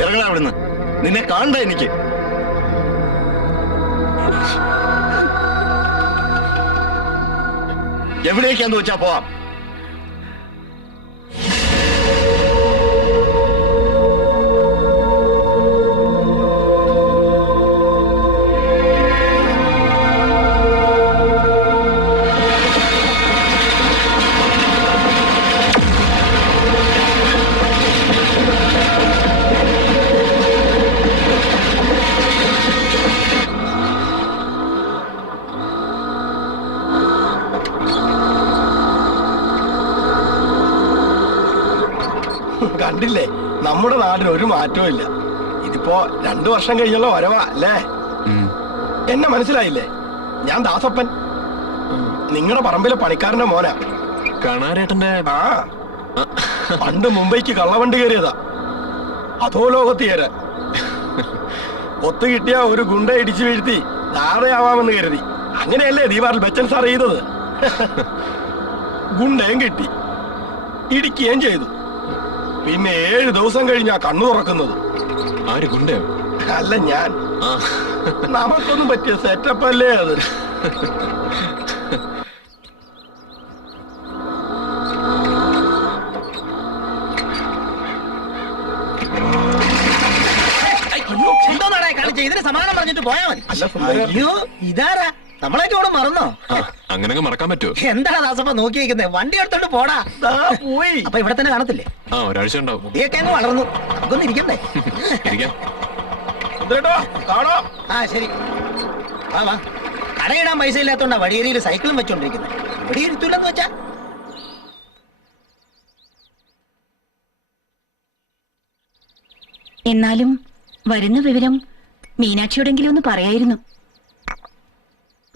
ഇറങ്ങണ അവിടുന്ന്. നിന്നെ കാണണ്ട എനിക്ക്. എവിടേക്കാന്ന് വെച്ചാ പോവാം. കണ്ടില്ലേ, നമ്മുടെ നാടിന് ഒരു മാറ്റവും ഇല്ല. ഇതിപ്പോ 2 വർഷം കഴിഞ്ഞുള്ള വരവാ അല്ലേ? എന്നെ മനസ്സിലായില്ലേ? ഞാൻ ദാസപ്പൻ, നിങ്ങളുടെ പറമ്പിലെ പണിക്കാരന്റെ മോനാ. കാണാരേട്ടന്റെ ആ, പണ്ട് മുംബൈക്ക് കള്ളവണ്ടി കയറിയതാ, അതോ ലോകത്ത് കയറാൻ. ഒത്തു കിട്ടിയ ഒരു ഗുണ്ട ഇടിച്ചു വീഴ്ത്തി ധാരയാവാമെന്ന് കരുതി. അങ്ങനെയല്ലേ ദീപാറിൽ ബച്ചൻ സാർ ചെയ്തത്? ഗുണ്ടയും കിട്ടി, ഇടിക്കുകയും ചെയ്തു. പിന്നെ 7 ദിവസം കഴിഞ്ഞാ കണ്ണു തുറക്കുന്നത്. ആര് ഗുണ്ടയോ? അല്ല ഞാൻ. നമുക്കൊന്നും പറ്റിയ സെറ്റപ്പ് അല്ലേ അത്. എന്തോന്നാടാ കാണിച്ച? ഇതിന് സമാധാനം പറഞ്ഞിട്ട് പോയാ മതി. അല്ല സുന്ദരൻ, അയ്യോ, ഇതാരാ? നമ്മളൊക്കെ ഇവിടെ മറന്നോ? അങ്ങനെ മറക്കാൻ പറ്റുമോ? എന്താ ദാസപ്പ നോക്കിയേക്കുന്നേ? വണ്ടി എടുത്തോണ്ട് പോടാ. ദാ പോയി. അപ്പൊ ഇവിടെ തന്നെ കാണത്തില്ലേ? ആ, ഒരാഴ്ച ഉണ്ടാവും. കുട്ടിയൊക്കെ അങ്ങ് വളർന്നു, നമുക്കൊന്നും ഇരിക്കണ്ടേ? ഇരിക്കാം. സുന്ദരേട്ടാ, കാണാം. ആ ശരി, വാ വാ. കടയിടാൻ പൈസ ഇല്ലാത്തോണ്ടാ വടിയേരിയിൽ സൈക്കിളും വെച്ചോണ്ടിരിക്കുന്നത്. ഇവിടെ ഇരുത്തൂലെന്ന് വെച്ചാ എന്നാലും വരുന്ന വിവരം മീനാക്ഷിയോടെങ്കിലും ഒന്ന് പറയായിരുന്നു.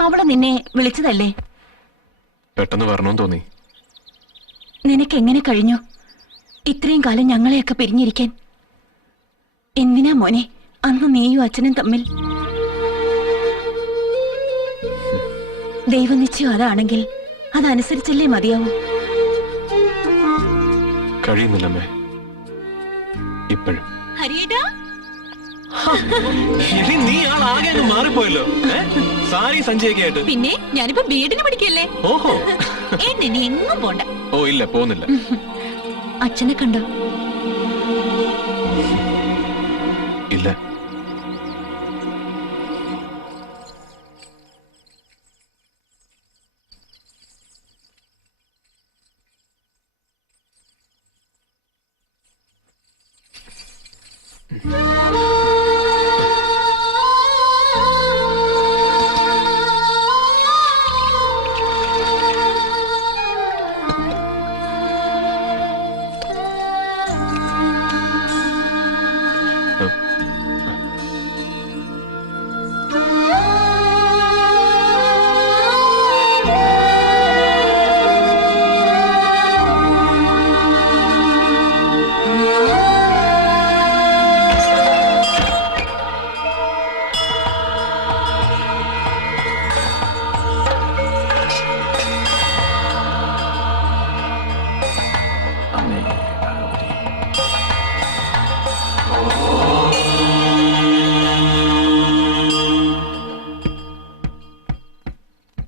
അവള് നിന്നെ വിളിച്ചതല്ലേ? പെട്ടെന്ന് വരണമെന്ന് തോന്നി. നിനക്ക് എങ്ങനെ കഴിഞ്ഞു ഇത്രയും കാലം ഞങ്ങളെയൊക്കെ പിരിഞ്ഞിരിക്കാൻ? എന്തിനാ മോനെ അന്ന് നീയും അച്ഛനും തമ്മിൽ? ദൈവനിശ്ചയം അതാണെങ്കിൽ അതനുസരിച്ചല്ലേ മതിയാവൂ. കഴിയുന്നില്ലമ്മേ ഇപ്പോഴും. ഹരിയേട്ടാ, നീ ആളാകെ അങ്ങ് മാറിപ്പോയല്ലോ. സാരി സഞ്ചയൊക്കെ ആയിട്ട്. പിന്നെ ഞാനിപ്പോ ബീഡിന് പഠിക്കല്ലേ. ഓഹോ. എന്നെ എങ്ങും പോണ്ട. ഓ ഇല്ല, പോകുന്നില്ല. അച്ഛനെ കണ്ടോ? ഇല്ല.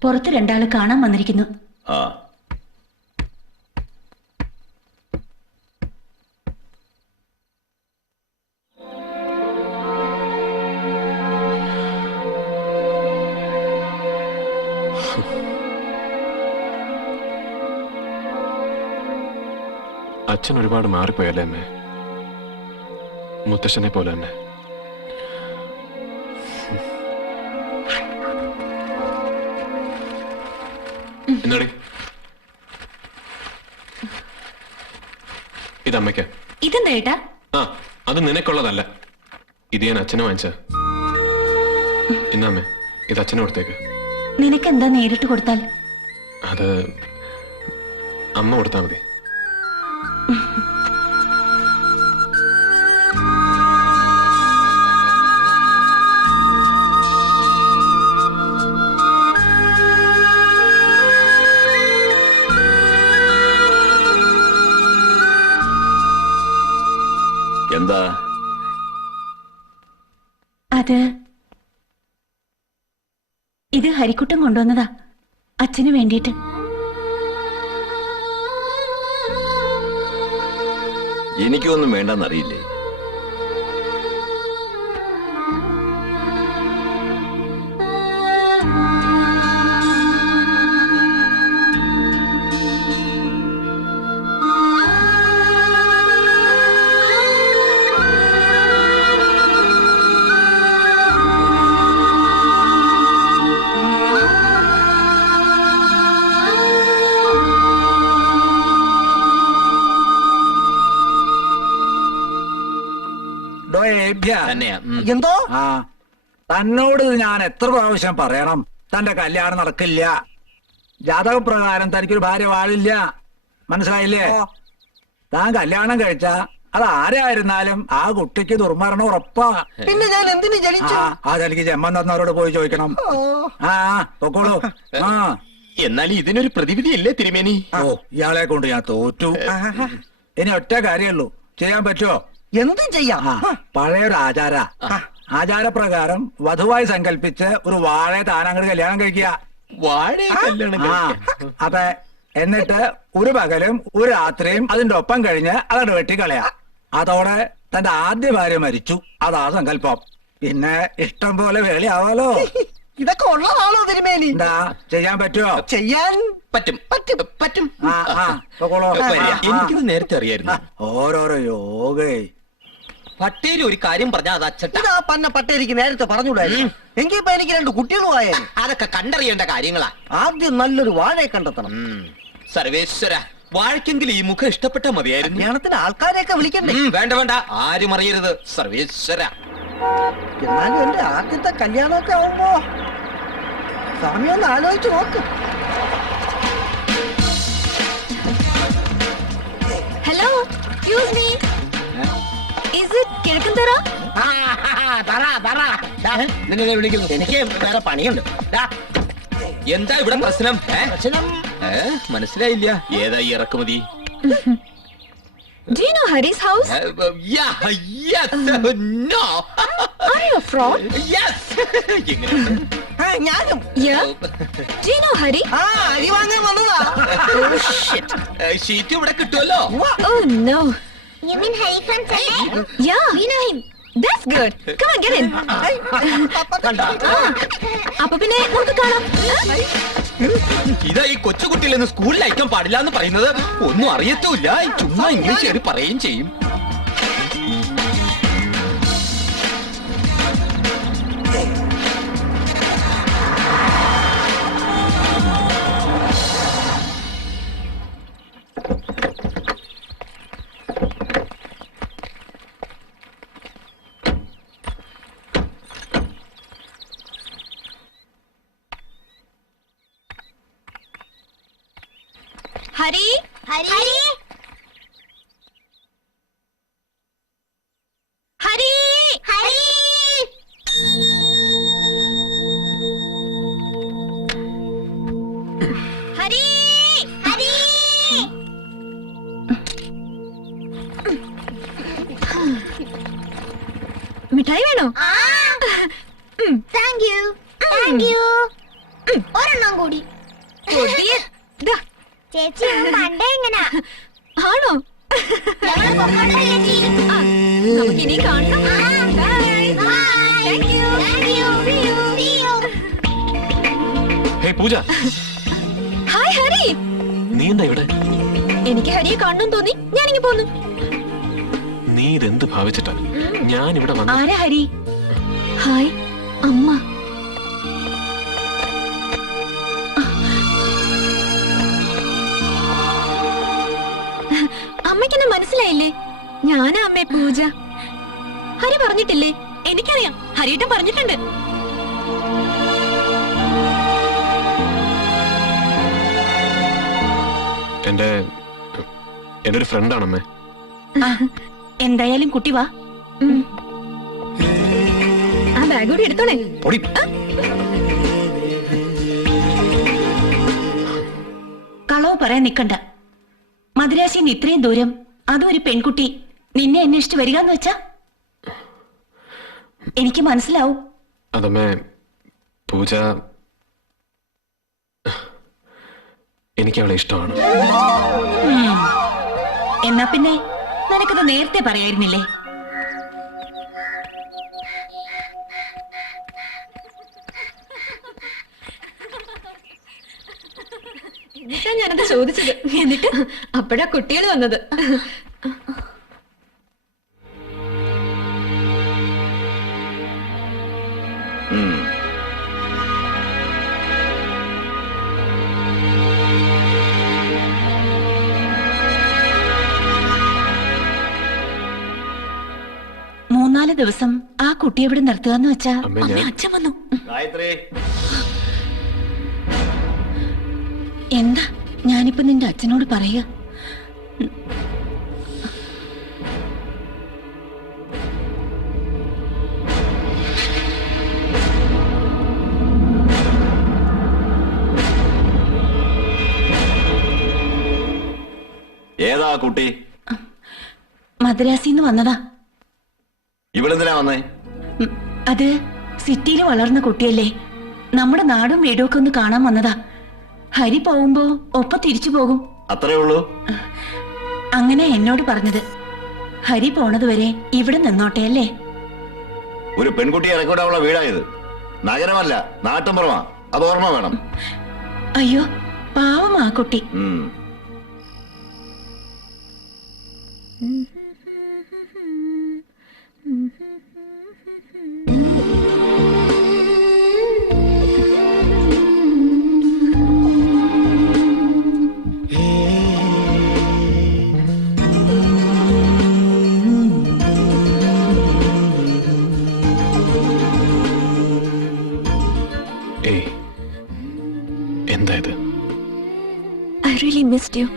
പുറത്ത് 2 ആള് കാണാൻ വന്നിരിക്കുന്നു. ആ, അച്ഛൻ ഒരുപാട് മാറിപ്പോയല്ലേ അമ്മേ? മുത്തശ്ശനെ പോലെ തന്നെ. എന്താടി? ഇത് അമ്മയ്ക്ക്. ഇതെന്താ ഏട്ടാ? ആ, അത് നിനക്കുള്ളതല്ല. ഇത് ഞാൻ അച്ഛനെ വാങ്ങിച്ച. ഇന്നമ്മേ, ഇത് അച്ഛനെ കൊടുത്തേക്ക്. നിനക്കെന്താ നേരിട്ട് കൊടുത്താൽ? അത് അമ്മ കൊടുത്താ മതി. എന്താ അത് ഇത് ഹരിക്കുട്ടൻ കൊണ്ടുവന്നതാ അച്ഛന് വേണ്ടിയിട്ട്. എനിക്കൊന്നും വേണ്ടെന്നറിയില്ലേ? ഡോ ഏഭ്യ. തന്നെയാ. എന്തോ ആ, തന്നോട് ഇത് ഞാൻ എത്ര പ്രാവശ്യം പറയണം? തന്റെ കല്യാണം നടക്കില്ല. ജാതകപ്രകാരം തനിക്കൊരു ഭാര്യ വാഴില്ല. മനസ്സിലായില്ലേ? താൻ കല്യാണം കഴിച്ച അത് ആരായിരുന്നാലും ആ കുട്ടിക്ക് ദുർമരണം ഉറപ്പാ. പിന്നെ ഞാൻ എന്തിനു ജനിച്ചു? അതെനിക്ക് ജന്മം തന്നവരോട് പോയി ചോദിക്കണം. ആ, പൊക്കോളൂ. ആ, എന്നാൽ ഇതിനൊരു പ്രതിവിധിയല്ലേ തിരുമേനി? ഓ, ഇയാളെ കൊണ്ട് ഞാൻ തോറ്റു. ഇനി ഒറ്റ കാര്യമുള്ളൂ, ചെയ്യാൻ പറ്റുമോ? എന്തും ചെയ്യാം. പഴയൊരു ആചാരപ്രകാരം വധുവായി സങ്കല്പിച്ച് ഒരു വാഴയെ താനങ്ങോട്ട് കല്യാണം കഴിക്കുക. ആ, അതെ. എന്നിട്ട് ഒരു പകലും ഒരു രാത്രിയും അതിന്റെ ഒപ്പം കഴിഞ്ഞ് അതോട് വെട്ടിക്കളയാ. അതോടെ തന്റെ ആദ്യ ഭാര്യ മരിച്ചു. അതാ സങ്കല്പം. പിന്നെ ഇഷ്ടം പോലെ വേളിയാവാലോ. ഇതൊക്കെ ഉള്ളതാണോ തിരുമേനി? എന്താ, ചെയ്യാൻ പറ്റുമോ? ചെയ്യാൻ പറ്റും പറ്റും പറ്റും. ആ, ആ, പൊക്കോളൂ. എനിക്കിത് നേരത്തെ അറിയായിരുന്നു. ഓരോരോ യോഗേ. പട്ടേല് ഒരു കാര്യം പറഞ്ഞാൽ അത് അച്ചട്ട. ഇതാ പന്ന പട്ടേരിക്ക് നേരത്തെ പറഞ്ഞുകൂടായിരുന്നു. എങ്കിൽ ഇപ്പൊ എനിക്ക് 2 കുട്ടികളും ആയാലും. അതൊക്കെ കണ്ടറിയേണ്ട കാര്യങ്ങളാ. ആദ്യം നല്ലൊരു വാഴയെ കണ്ടെത്തണം. സർവേശ്വര, വാഴക്കെങ്കിലും ഈ മുഖം ഇഷ്ടപ്പെട്ട മതിയായിരുന്നു. കല്യാണത്തിന് ആൾക്കാരെയൊക്കെ വിളിക്കണ്ടേ? വേണ്ട വേണ്ട, ആരും അറിയരുത്. സർവേശ്വര. എന്നാലും എന്റെ ആദ്യത്തെ കല്യാണമൊക്കെ ആവുമ്പോ സ്വാമി ഒന്ന് ആലോചിച്ച് നോക്ക്. Hello, excuse me. Is it Kizhakkanthara? നിന്നെ വിളിക്കുന്നു. എനിക്ക് വേറെ പണിയുണ്ട്. എന്താ ഇവിടെ പ്രശ്നം? മനസ്സിലായില്ല. ഏതാ ഈ ഇറക്കുമതി? Do you know Hari's house? Yes. No. Are you a fraud? Yes. എങ്ങനെയുണ്ട്? ഞാനും. Yeah. Do you know Hari? അരി വാങ്ങാൻ വന്നതാ. Oh shit. ഷീറ്റ് ഇവിടെ കിട്ടുമല്ലോ. Oh no. You mean Hari from Chennai? Yeah. We know him. That's good. Come on, get in. അപ്പൊ പിന്നെ നമുക്ക് കാണാം. ഇതാ ഈ കൊച്ചുകുട്ടിയിലൊന്ന് സ്കൂളിൽ അയക്കാൻ പാടില്ല എന്ന് പറയുന്നത്. ഒന്നും അറിയത്തുമില്ല, ചുമ്മാ ഇംഗ്ലീഷ് കയറി പറയുകയും ചെയ്യും. Hari, Hari? Hari, Hari? Hari. Hari? മിഠായി വേണോ? Thank you. Thank you. ഒരെണ്ണം കൂടി. പുതിയ ദാ. ചേച്ചി പണ്ടേ ഇങ്ങനെ ആണോ? ഞങ്ങള് പൊക്കോട്ടെ ചേച്ചി. നമുക്കിനി കാണണം. Bye. Thank you. Thank you. See you. Hey Pooja, hi Hari. നീ എന്താ ഇവിടെ? എനിക്ക് ഹരിയെ കാണണം തോന്നി, ഞാനിങ്ങി പോന്നു. നീ ഇതെന്ത് ഭാവിച്ചിട്ടാ ഞാൻ ഇവിടെ വന്നു? ആരാ ഹരി? ഹായ് അമ്മ. അമ്മയ്ക്കെന്നെ മനസ്സിലായില്ലേ? ഞാനാ അമ്മേ പൂജ. ഹരി പറഞ്ഞിട്ടില്ലേ? എനിക്കറിയാം, ഹരിയേട്ടൻ പറഞ്ഞിട്ടുണ്ട്. എന്റെ ഒരു ഫ്രണ്ടാണമ്മേ. എന്തായാലും കുട്ടി വാ. ആ ബാഗ് കൂടി എടുത്തോണേ. കളവ് പറയാൻ നിക്കണ്ട. മദ്രാസിന്ന് ഇത്രയും ദൂരം, അതും ഒരു പെൺകുട്ടി നിന്നെ അന്വേഷിച്ച് വരികന്ന് വെച്ചാ എനിക്ക് മനസ്സിലാവും. അതമ്മേ, പൂജ എനിക്ക് അവളെ ഇഷ്ടമാണ്. എന്നാ പിന്നെ നിനക്കത് നേരത്തെ പറയായിരുന്നില്ലേ? എന്നിട്ടാ ഞാനത് ചോദിച്ചത്. എന്നിട്ട് അപ്പഴാ കുട്ടികൾ വന്നത്. മൂന്നാല് ദിവസം ആ കുട്ടി എവിടെ നിർത്തുകന്ന് വെച്ചാ അമ്മേ, ഞാൻ അച്ഛൻ വന്നു. ഗായത്രി, എന്താ ഞാനിപ്പോ നിന്റെ അച്ഛനോട് പറയുക? ഏതാ കുട്ടി? മദ്രാസിന്ന് വന്നതാ. ഇവിടെന്തിനാ വന്നേ? അത് സിറ്റിയിൽ വളർന്ന കുട്ടിയല്ലേ, നമ്മുടെ നാടും വീടും ഒക്കെ ഒന്ന് കാണാൻ വന്നതാ. ഹരി പോകുമ്പോ ഒപ്പം തിരിച്ചു പോകും. അത്രേ ഉള്ളൂ? അങ്ങനെ എന്നോട് പറഞ്ഞത്. ഹരി പോണത് വരെ ഇവിടെ നിന്നോട്ടെ അല്ലേ? ഒരു പെൺകുട്ടിയെ ഇറക്കിവിടാനുള്ള വീടായത്. നഗരമല്ല, നാട്ടുമ്പുറമാ. അത് ഓർമ്മ വേണം. അയ്യോ, പാവം ആ കുട്ടി. എന്താ ഇത്? I really missed you.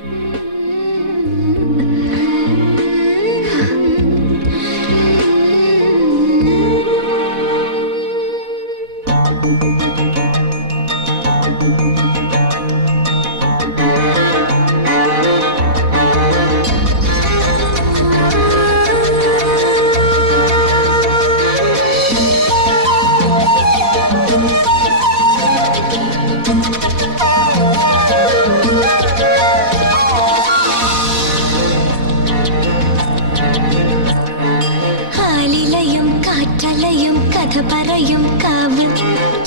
പറയും കാവ്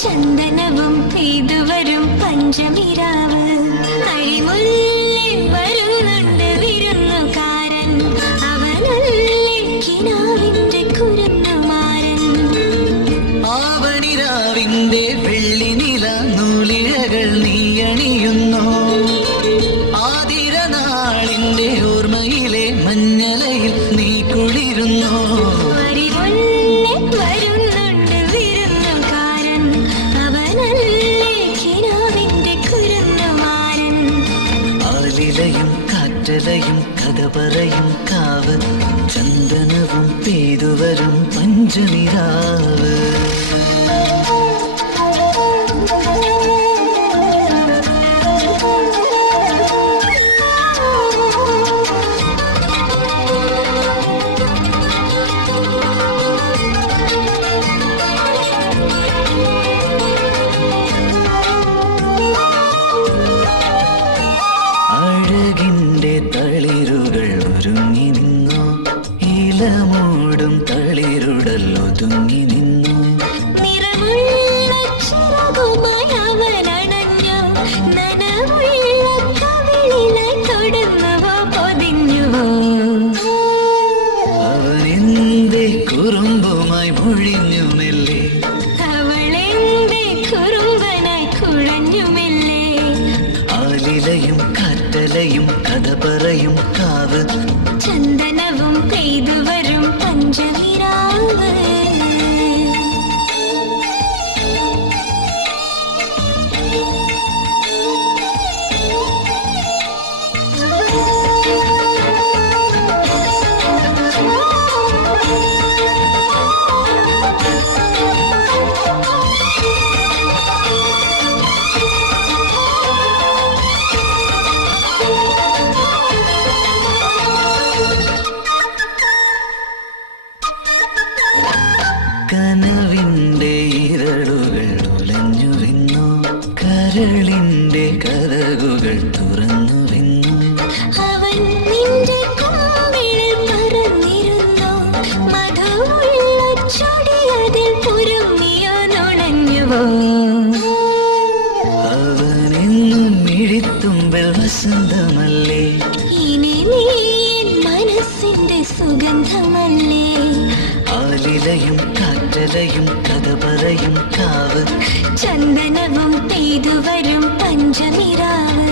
ചന്ദനവും പെയ്തുവരും പഞ്ചമിരാവ് അഴിമുള്ളിൽ വരുന്നുണ്ട് വിരുന്നുകാരൻ അവനല്ലേ കിനാവിന്റെ കുരുന്നുമാരൻ ആവണിരാവിന്റെ വെള്ളി നില നൂലിഴകൾ നീയണിയുന്നു ആതിരനാളിന്റെ ഓർമ്മയിലെ മഞ്ഞലയിൽ നീ കുളിരുന്നു കാറ്റലയും കഥ പറയും കാവ് ചന്ദനവും പെയ്തുവരും പഞ്ചമിരാവ് മൂടും തളിരുടൽ ഒതുങ്ങി നിന്നു നിറമുള്ള ചിറകുമായി അവനണഞ്ഞു നനവുള്ള കവിളിലായി തൊടുന്നുവോ പൊതിഞ്ഞുവോ അവനെന്തേ കുറുമ്പുമായി മൊഴിഞ്ഞുമെല്ലേ അവളെന്തേ കുറുമ്പനായി കുഴഞ്ഞുമെല്ലേ ആലിലയും കാറ്റലയും കഥ പറയും മനസ്സിന്റെ സുഗന്ധമല്ലേ ആലിലയും കാറ്റലയും കഥ പറയും കാവ് ചന്ദനവും പെയ്തുവരും പഞ്ചമിരാവ്.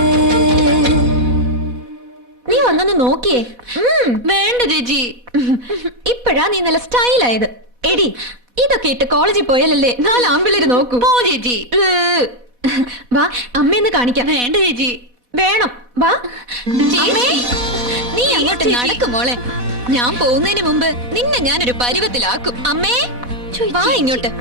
നീ വന്നൊന്ന് നോക്കിയേ. വേണ്ട ചേച്ചി, ഇപ്പഴാ നീ നല്ല സ്റ്റൈലായത്. എടി, ഇതൊക്കെ ഇട്ട് കോളേജിൽ പോയാലല്ലേ 4 ആമ്പിള്ളേര് നോക്കൂ. പോ ചേച്ചി. വാ, അമ്മയെന്ന് കാണിക്കാം. വേണ്ട ചേച്ചി. വേണം, വാ. നീ അങ്ങോട്ട് നടക്കും മോളെ. ഞാൻ പോകുന്നതിന് മുമ്പ് നിന്നെ ഞാനൊരു പരുവത്തിലാക്കും. അമ്മേ, വാ ഇങ്ങോട്ട്.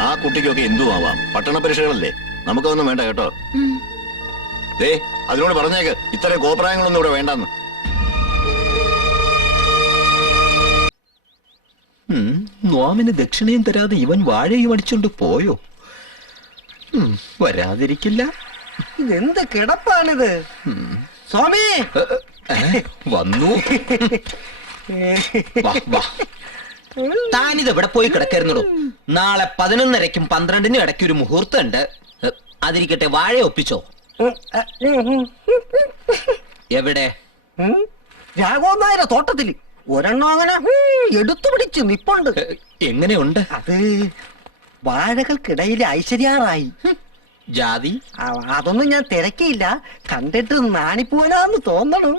ആ കുട്ടിക്കൊക്കെ എന്തുമാവാം, പട്ടണ പരീക്ഷകളല്ലേ, നമുക്കതൊന്നും വേണ്ട കേട്ടോ. ദേ, അതിനോട് പറഞ്ഞേക്ക് ഇത്തരം കോപ്രായങ്ങളൊന്നും ഇവിടെ വേണ്ടെന്ന്. നോമിന് ദക്ഷിണയും തരാതെ ഇവൻ വാഴയും അടിച്ചോണ്ട് പോയോ? വരാതിരിക്കില്ല. ഇതെന്ത് കിടപ്പാണിത്? സ്വാമി വന്നു. താനിത് എവിടെ പോയി കിടക്കായിരുന്നോ? നാളെ 11:30ക്കും 12നും ഇടയ്ക്ക് ഒരു മുഹൂർത്തം ഉണ്ട്. അതിരിക്കട്ടെ, വാഴ ഒപ്പിച്ചോ? എവിടെ? രാഘവൻ നായരെ തോട്ടത്തില് ഒരെണ്ണം അങ്ങനെ എടുത്തു പിടിച്ച് നിപ്പുണ്ട്. എങ്ങനെയുണ്ട്? അത് വാഴകൾക്കിടയിലെ ഐശ്വര്യാറായി. ജാതി അതൊന്നും ഞാൻ തിരക്കിയില്ല. കണ്ടിട്ട് നാണിപ്പോനാന്ന് തോന്നണം.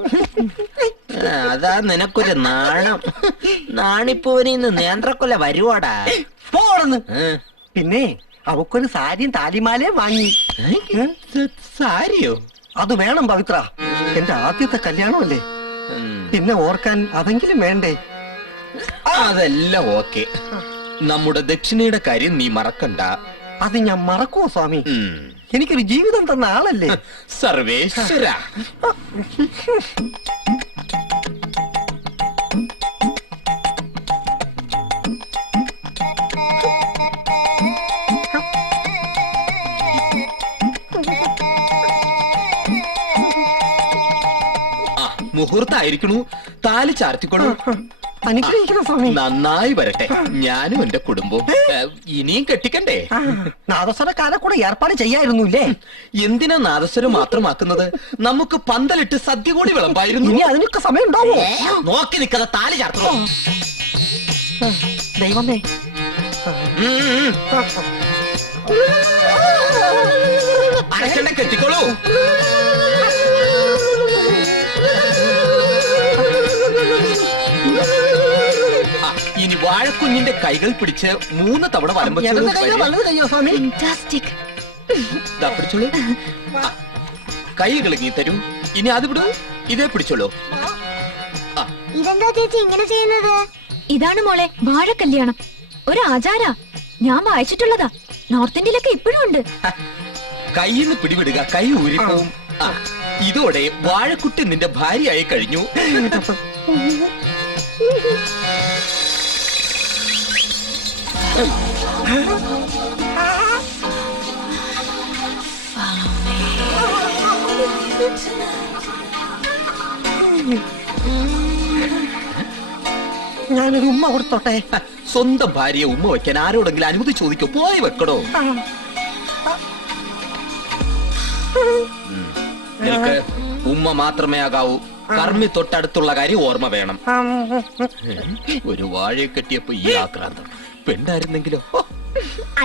അതാ നിനക്കൊരു നാണം. നാണിപ്പോനിന്ന് നേന്ത്രക്കൊല വരുവാടാ. പോണെന്ന്. പിന്നെ അവക്കൊരു സാരിയും താലിമാലയും വാങ്ങി. സാരിയോ? അത് വേണം പവിത്ര, എന്റെ ആദ്യത്തെ കല്യാണമല്ലേ. പിന്നെ ഓർക്കാൻ അതെങ്കിലും വേണ്ടേ? അതെല്ലാം ഓക്കെ. നമ്മുടെ ദക്ഷിണയുടെ കാര്യം നീ മറക്കണ്ട. അത് ഞാൻ മറക്കുവോ സ്വാമി? എനിക്കൊരു ജീവിതം തന്ന ആളല്ലേ. സർവേശ്വര. മുഹൂർത്തായിരിക്കണു. താലി ചാർത്തിക്കൊള്ളു. അനുഗ്രഹിക്കണം സ്വാമി. നന്നായി വരട്ടെ. ഞാനും എന്റെ കുടുംബവും. ഇനിയും കെട്ടിക്കണ്ടേ? നാദസ്വരക്കാരെ കൂടെ ഏർപ്പാട് ചെയ്യായിരുന്നുല്ലേ? എന്തിനാ നാദസ്വരം മാത്രമാക്കുന്നത്? നമുക്ക് പന്തലിട്ട് സദ്യ കൂടി വിളമ്പായിരുന്നു. ഇനി അതിനൊക്കെ സമയം ഉണ്ടാവോ? നോക്കി നിൽക്കാതെ താലി ചാർത്തോ. ദൈവമേ. അടക്കണ്ട, കെട്ടിക്കോളൂ. ഇനി വാഴക്കുഞ്ഞിന്റെ കൈകൾ പിടിച്ച് 3 തവണ വലം വെച്ചോളൂ. പിടിച്ചോളൂ. കൈകൾ ഇങ്ങി തരൂ. ഇനി അത് വിടൂ. ഇതേ പിടിച്ചോളൂ. ഇതെന്താ ചേച്ചി ഇങ്ങനെ ചെയ്യുന്നത്? ഇതാണ് മോളെ വാഴ കല്യാണം. ഒരു ആചാരാ. ഞാൻ വായിച്ചിട്ടുള്ളതാ. നോർത്ത് ഇന്ത്യയിലൊക്കെ ഇപ്പോഴും ഉണ്ട്. കൈന്ന് പിടിവിടുക, കൈ ഊരിപ്പോവും. ഇതോടെ വാഴക്കുട്ടി നിന്റെ ഭാര്യയായി കഴിഞ്ഞു. ഞാനൊരു ഉമ്മ കൊടുത്തോട്ടെ. സ്വന്തം ഭാര്യയെ ഉമ്മ വയ്ക്കാൻ ആരോടെങ്കിലും അനുമതി ചോദിക്കോ? പോയി വെക്കടോ. നിനക്ക് ഉമ്മ മാത്രമേ ആകാവൂ. കർമ്മി തൊട്ടടുത്തുള്ള കാര്യം ഓർമ്മ വേണം. ഒരു വാഴയെ കെട്ടിയപ്പോ ഈ ആക്രാന്തം. പെണ്ണായിരുന്നെങ്കിലോ?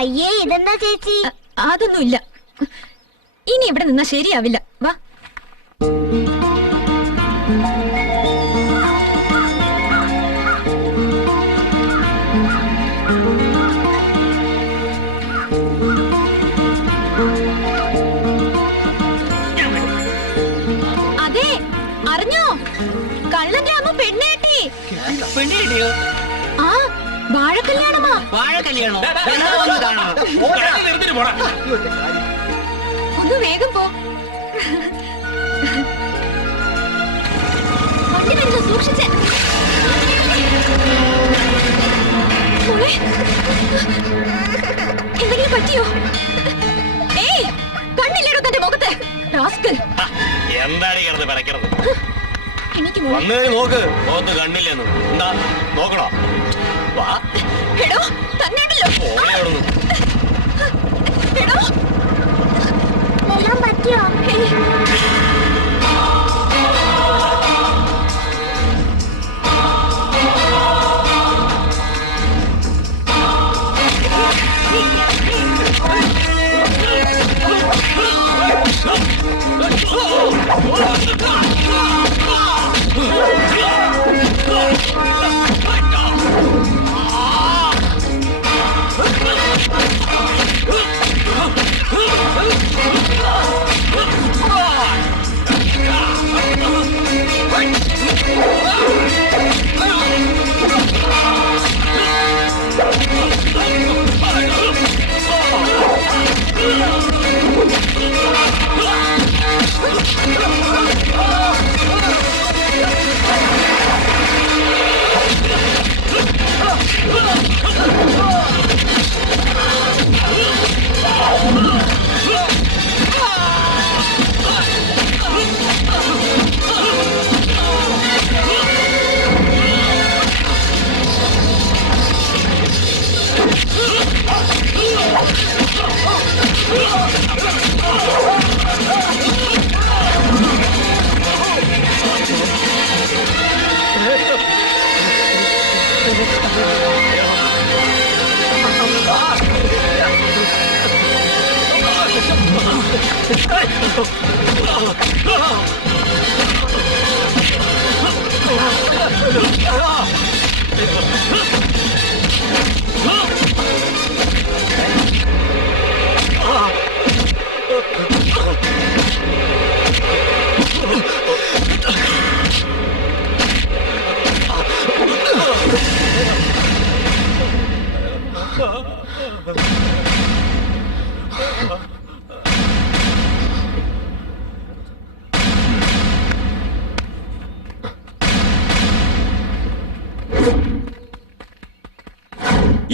അയ്യേ, ഇതെന്താ ചേച്ചി? അതൊന്നുമില്ല. ഇനി ഇവിടെ നിന്നാ ശരിയാവില്ല. വാ. അതെ, അറിഞ്ഞോ? കള്ളന്റെ അമ്മ പെണ്ണേട്ടി. പെണ്ണിടിയോ? ആ, വാഴ കല്യാണമാ. വാഴ കല്യാണോ? ഒന്ന് വേഗം പോ. വണ്ടി വരുന്നു, സൂക്ഷിച്ച്. പറ്റിയോ? ഏയ്, കണ്ണില്ലേടോ തന്റെ മുഖത്ത്? റാസ്കൽ. എന്താണ് കിടന്ന് പറയ്ക്കണത്? എനിക്ക് മോനെ. വന്നേര് നോക്ക്, മുഖത്ത് കണ്ണില്ലെന്ന്. എന്താ നോക്കണോ? വാ. എടോ, തന്നെയാണല്ലോ. എടോ, വെള്ളം പറ്റിയോ? ഏയ്,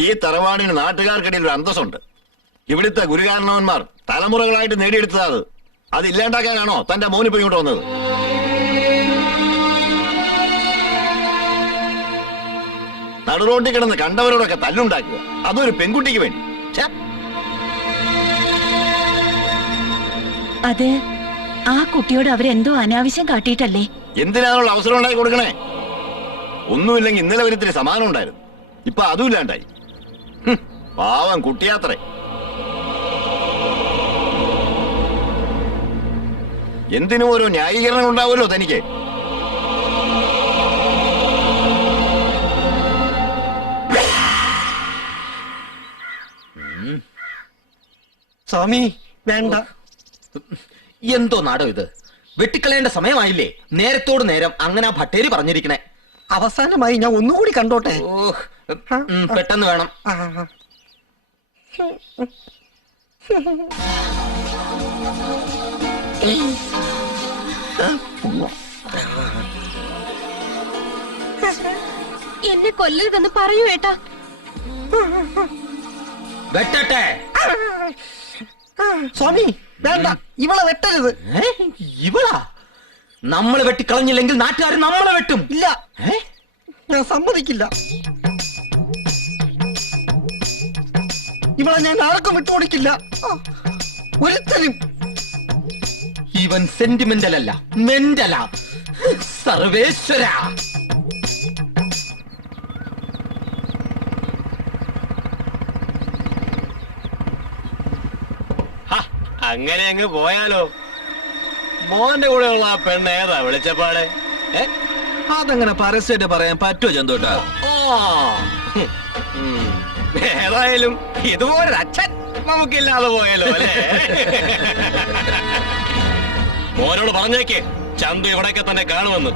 ഈ തറവാടിന് നാട്ടുകാർക്കിടയിൽ ഒരു അന്തസ്സുണ്ട്. ഇവിടുത്തെ ഗുരുകാരണവന്മാർ തലമുറകളായിട്ട് നേടിയെടുത്തത് അത് ഇല്ലാണ്ടാക്കാനാണോ തന്റെ മോനിപ്പോ ഇങ്ങോട്ട് വന്നത്? നടുറോട്ടിൽ കിടന്ന് കണ്ടവരോടൊക്കെ തല്ലുണ്ടാക്കുക, അതൊരു പെൺകുട്ടിക്ക് വേണ്ടി. അത് ആ കുട്ടിയോട് അവരെന്തോ അനാവശ്യം കാട്ടിയിട്ടല്ലേ? എന്തിനാണുള്ള അവസരം ഉണ്ടാക്കി കൊടുക്കണേ? ഒന്നുമില്ലെങ്കിൽ ഇന്നലെ ഒരിത്തിരി സമാനം ഉണ്ടായിരുന്നു, ഇപ്പൊ അതും ഇല്ലാണ്ടായി. പാവം കുട്ടിയാത്രേ. എന്തിനും ഓരോ ന്യായീകരണം ഉണ്ടാവുമല്ലോ തനിക്ക്. സ്വാമി വേണ്ട. എന്തോ നാടോ ഇത്? വെട്ടിക്കളയേണ്ട സമയമായില്ലേ? നേരത്തോട് നേരം അങ്ങനെ ആ ഭട്ടേരി പറഞ്ഞിരിക്കണേ. അവസാനമായി ഞാൻ ഒന്നുകൂടി കണ്ടോട്ടെ. പെട്ടെന്ന് വേണം. എന്നെ കൊല്ലരുതെന്ന് പറയൂ ഏട്ടാ. വെട്ടട്ടെ. സ്വാമി വേണ്ട, ഇവളെ വെട്ടരുത്. ഇവളാ? നമ്മളെ വെട്ടിക്കളഞ്ഞില്ലെങ്കിൽ നാട്ടുകാർ നമ്മളെ വെട്ടും. ഇല്ല, ഞാൻ സമ്മതിക്കില്ല. ഇവളെ ഞാൻ ആർക്കും വിട്ടുകൊടുക്കില്ല, ഒരുത്തരും. ഇവൻ സെന്റിമെന്റൽ അല്ല, മെന്റല. സർവേശ്വര. അങ്ങനെ അങ്ങ് പോയാലോ? മോന്റെ കൂടെ ഉള്ള ആ പെണ്ണ് ഏതാ വിളിച്ചപ്പാടെ? അതങ്ങനെ പരസ്യമായിട്ട് പറയാൻ പറ്റുമോ ചന്തോട്ടാ? ഏതായാലും ഇതുപോലൊരു അച്ഛൻ നമുക്കില്ലാതെ പോയാലോ അല്ലേ? മോനോട് പറഞ്ഞേക്ക് ചന്തു ഇവിടെയൊക്കെ തന്നെ കാണുമെന്ന്.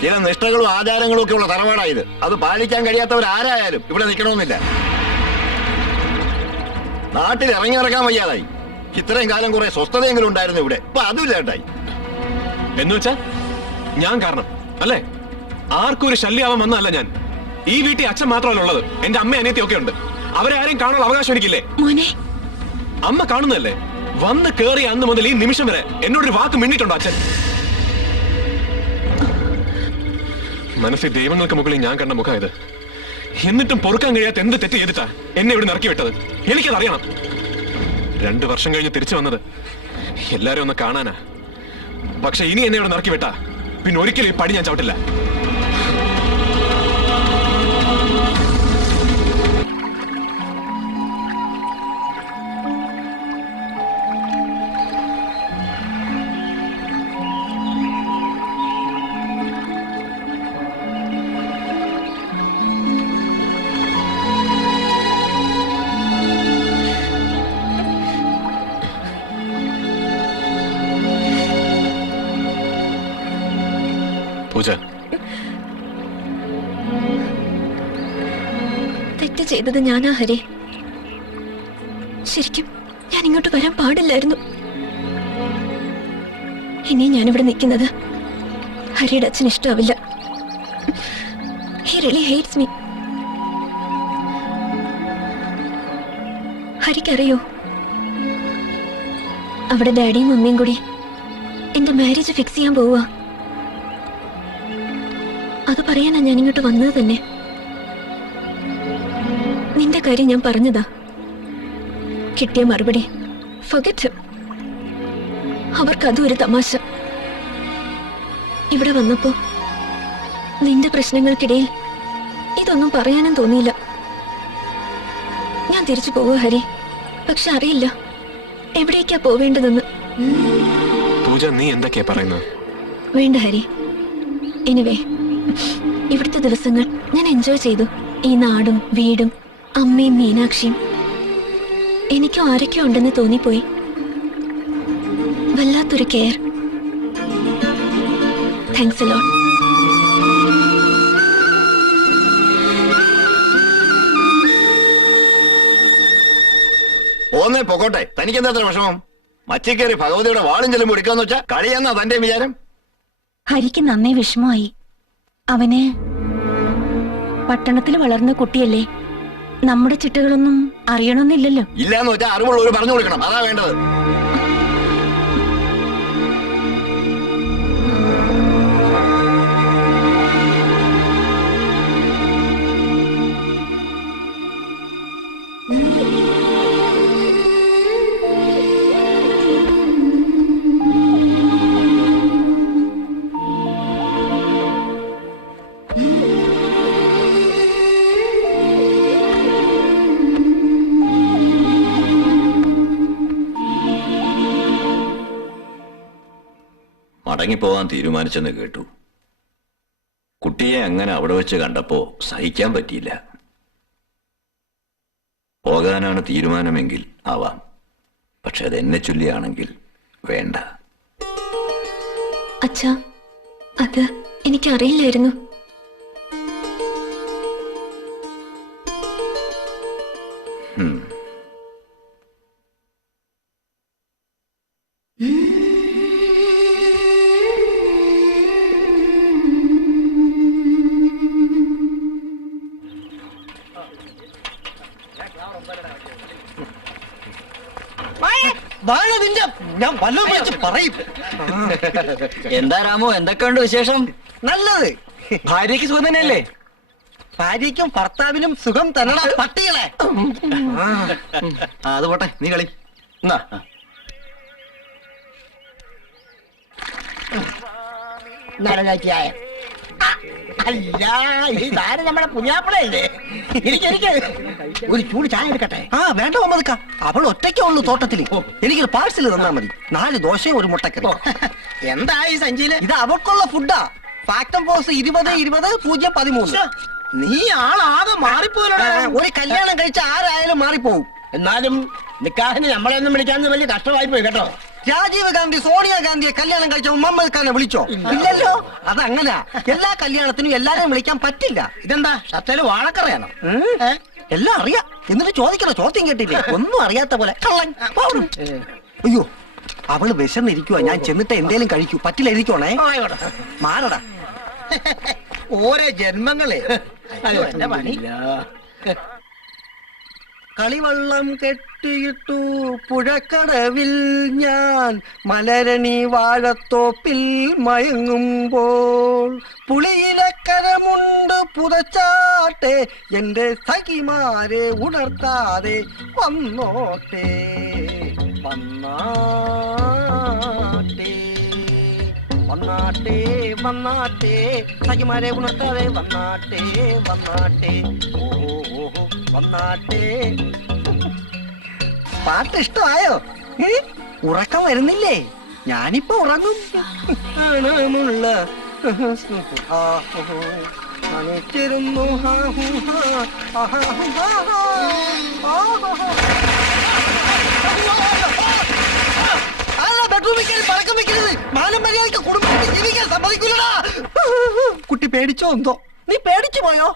ചില നിഷ്ഠകളും ആചാരങ്ങളും ഒക്കെ ഉള്ള തറവാടായത്. അത് പാലിക്കാൻ കഴിയാത്തവരാരായാലും ഇവിടെ നിൽക്കണമെന്നില്ല. നാട്ടിൽ ഇറങ്ങിയിറക്കാൻ വയ്യാതായി. ഇത്രയും കാലം കുറെ സ്വസ്ഥതയെങ്കിലും ഉണ്ടായിരുന്നു ഇവിടെ. ഇപ്പൊ അതുമില്ല ഏട്ടായി. എന്ന് വെച്ചാ ഞാൻ കാരണം അല്ലേ? ആർക്കും ഒരു ശല്യാവാൻ വന്നതല്ല ഞാൻ. ഈ വീട്ടിൽ അച്ഛൻ മാത്രമല്ല ഉള്ളത്, എന്റെ അമ്മ അനിയത്തി ഒക്കെ ഉണ്ട്. അവരെ ആരെയും കാണാനുള്ള അവകാശം എനിക്കില്ലേ? മോനെ, അമ്മ കാണുന്നതല്ലേ? വന്ന് കേറിയ അന്ന് മുതൽ ഈ നിമിഷം വരെ എന്നോടൊരു വാക്ക് മിണ്ടിട്ടുണ്ടോ അച്ഛൻ? മനസ്സിൽ ദൈവങ്ങൾക്ക് മുകളിൽ ഞാൻ കണ്ട മുഖം ഇത്. എന്നിട്ടും പൊറുക്കാൻ കഴിയാത്ത എന്ത് തെറ്റ് ചെയ്തിട്ടാ എന്നെ ഇവിടെ ഇറക്കി വിട്ടത്? എനിക്കത് അറിയണം. 2 വർഷം കഴിഞ്ഞ് തിരിച്ചു വന്നത് എല്ലാരും ഒന്ന് കാണാനാ. പക്ഷെ ഇനി എന്നെ ഇവിടെ ഇറക്കി വിട്ടാ പിന്നെ ഒരിക്കലും ഈ പടി ഞാൻ ചവിട്ടില്ല. പൂജ, തെറ്റ് ചെയ്തത് ഞാനാ ഹരി. ശരിക്കും ഞാൻ ഇങ്ങോട്ട് വരാൻ പാടില്ലായിരുന്നു. ഇനി ഞാനിവിടെ നിൽക്കുന്നത് ഹരിയുടെ അച്ഛന് ഇഷ്ടാവില്ല. He really hates me. ഹരിക്കറിയോ, അവിടെ ഡാഡിയും മമ്മിയും കൂടി എന്റെ മാരേജ് ഫിക്സ് ചെയ്യാൻ പോവുക. അത് പറയാനാ ഞാൻ ഇങ്ങോട്ട് വന്നത് തന്നെ. നിന്റെ കാര്യം ഞാൻ പറഞ്ഞതാ. കിട്ടിയ മറുപടി forget him. അവർക്കതും ഒരു തമാശ. ഇവിടെ വന്നപ്പോ നിന്റെ പ്രശ്നങ്ങൾക്കിടയിൽ ഇതൊന്നും പറയാനും തോന്നിയില്ല. ഞാൻ തിരിച്ചു പോവുക ഹരി. പക്ഷെ അറിയില്ല എവിടേക്കാ പോവേണ്ടതെന്ന്. പൂജ, നീ എന്തൊക്കെയാ പറയുന്നത്? വേണ്ട ഹരി. എനിവേ, ഇവിടുത്തെ ദിവസങ്ങൾ ഞാൻ എൻജോയ് ചെയ്തു. ഈ നാടും വീടും അമ്മയും മീനാക്ഷിയും. എനിക്കും ആരൊക്കെയോ ഉണ്ടെന്ന് തോന്നിപ്പോയി. വല്ലാത്തൊരു കെയർ. Thanks a lot. പോന്നേ പൊക്കോട്ടെ. തനിക്കെന്താ അത്ര വിഷമം? മച്ചിക്കേറി ഭഗവതിയുടെ വാളും ചെല്ലുമ്പോൾ എടുക്കാന്ന് വെച്ചാ കളിയാന്നാ തന്റെ വിചാരം? ഹരിക്ക് നന്നേ വിഷമമായി. അവന് പട്ടണത്തിൽ വളർന്ന കുട്ടിയല്ലേ, നമ്മുടെ ചിട്ടകളൊന്നും അറിയണമെന്നില്ലല്ലോ. ഇല്ലാന്ന് വെച്ചാൽ അറിവുള്ളവർ പറഞ്ഞു കൊടുക്കണം. അതാ വേണ്ടത്. മടങ്ങിപ്പോകാൻ തീരുമാനിച്ചെന്ന് കേട്ടു. കുട്ടിയെ അങ്ങനെ അവിടെ വെച്ച് കണ്ടപ്പോ സഹിക്കാൻ പറ്റിയില്ല. പോകാനാണ് തീരുമാനമെങ്കിൽ ആവാം. പക്ഷെ അതെന്നെ ചൊല്ലിയാണെങ്കിൽ വേണ്ട. അച്ഛാ, അത് എനിക്കറിയില്ലായിരുന്നു. വാഴ നിന്റെ ഞാൻ വല്ലതും വിളിച്ച് പറയും. എന്താ രാമു, എന്തൊക്കെയുണ്ട് വിശേഷം? നല്ലത്. ഭാര്യയ്ക്ക് സുഖം തന്നെയല്ലേ? ഭാര്യയ്ക്കും ഭർത്താവിനും സുഖം തന്നടാ പട്ടികളെ. അത് പോട്ടെ, നീ കളി. എന്നാ അല്ല ഇതാരും നമ്മുടെ പുതിയാപ്പിളയല്ലേ? ഒരു ചൂട് ചായ എടുക്കട്ടെ? ആ വേണ്ട മമ്മദ്ക്ക, അവൾ ഒറ്റയ്ക്കേ ഉള്ളൂ തോട്ടത്തില്. എനിക്കൊരു പാഴ്സൽ തന്നാ മതി. 4 ദോശയും ഒരു മുട്ടക്കറി. എന്താ ഈ സഞ്ചിയില്? ഇത് അവൾക്കുള്ള ഫുഡാ. ഫാക്ടം ഫോഴ്സ് 20-20-0-13. നീ ആളാകെ മാറിപ്പോലോ. ഒരു കല്യാണം കഴിച്ച ആരായാലും മാറിപ്പോവും. എന്നാലും നിക്കാഹിന് നമ്മളെയൊന്നും വിളിക്കാന്ന് വലിയ കഷ്ടമായി പോയി കേട്ടോ. രാജീവ് ഗാന്ധി സോണിയാഗാന്ധിയെ കല്യാണം കഴിച്ച മുഹമ്മദ് ഖാനെ വിളിച്ചോ? ഇല്ലല്ലോ. അതങ്ങനെ എല്ലാ കല്യാണത്തിനും എല്ലാരെയും വിളിക്കാൻ പറ്റില്ല. ഇതെന്താ ഷർട്ടേല് വാഴക്കറിയാണോ? എല്ലാം അറിയാം, എന്നിട്ട് ചോദിക്കണോ? ചോദ്യം കേട്ടില്ലേ? ഒന്നും അറിയാത്ത പോലെ കള്ളൻ. അയ്യോ, അവള് വിശന്നിരിക്കുവാ. ഞാൻ ചെന്നിട്ട് എന്തേലും കഴിക്കൂ. പറ്റില്ല, ഇരിക്കണേ. മാറടാ. ഓരോ ജന്മങ്ങളെ. കളിവള്ളം കെട്ടിയിട്ടു പുഴക്കടവിൽ ഞാൻ മലരണി വാഴത്തോപ്പിൽ മയങ്ങുമ്പോൾ പുളിയിലക്കരമുണ്ട് പുതച്ചാട്ടെ എന്റെ സഖിമാരെ ഉണർത്താതെ വന്നോട്ടെ വന്നാട്ടെ വന്നാട്ടെ വന്നാട്ടെ സഖിമാരെ ഉണർത്താതെ വന്നാട്ടെ വന്നാട്ടെ ഓഹോ വന്നാട്ടെ. പാട്ട് ഇഷ്ടമായോ? ഉറക്കം വരുന്നില്ലേ? ഞാനിപ്പോ ഉറങ്ങും. ബെഡ്റൂമിൽ പഴക്കം വെക്കരുത്. മാനം മര്യാദയ്ക്ക് കുടുംബത്തിൽ ജീവിക്കാൻ സമ്മതിക്കില്ലടാ. കുട്ടി പേടിച്ചോ എന്തോ? നീ പേടിച്ചു പോയോ?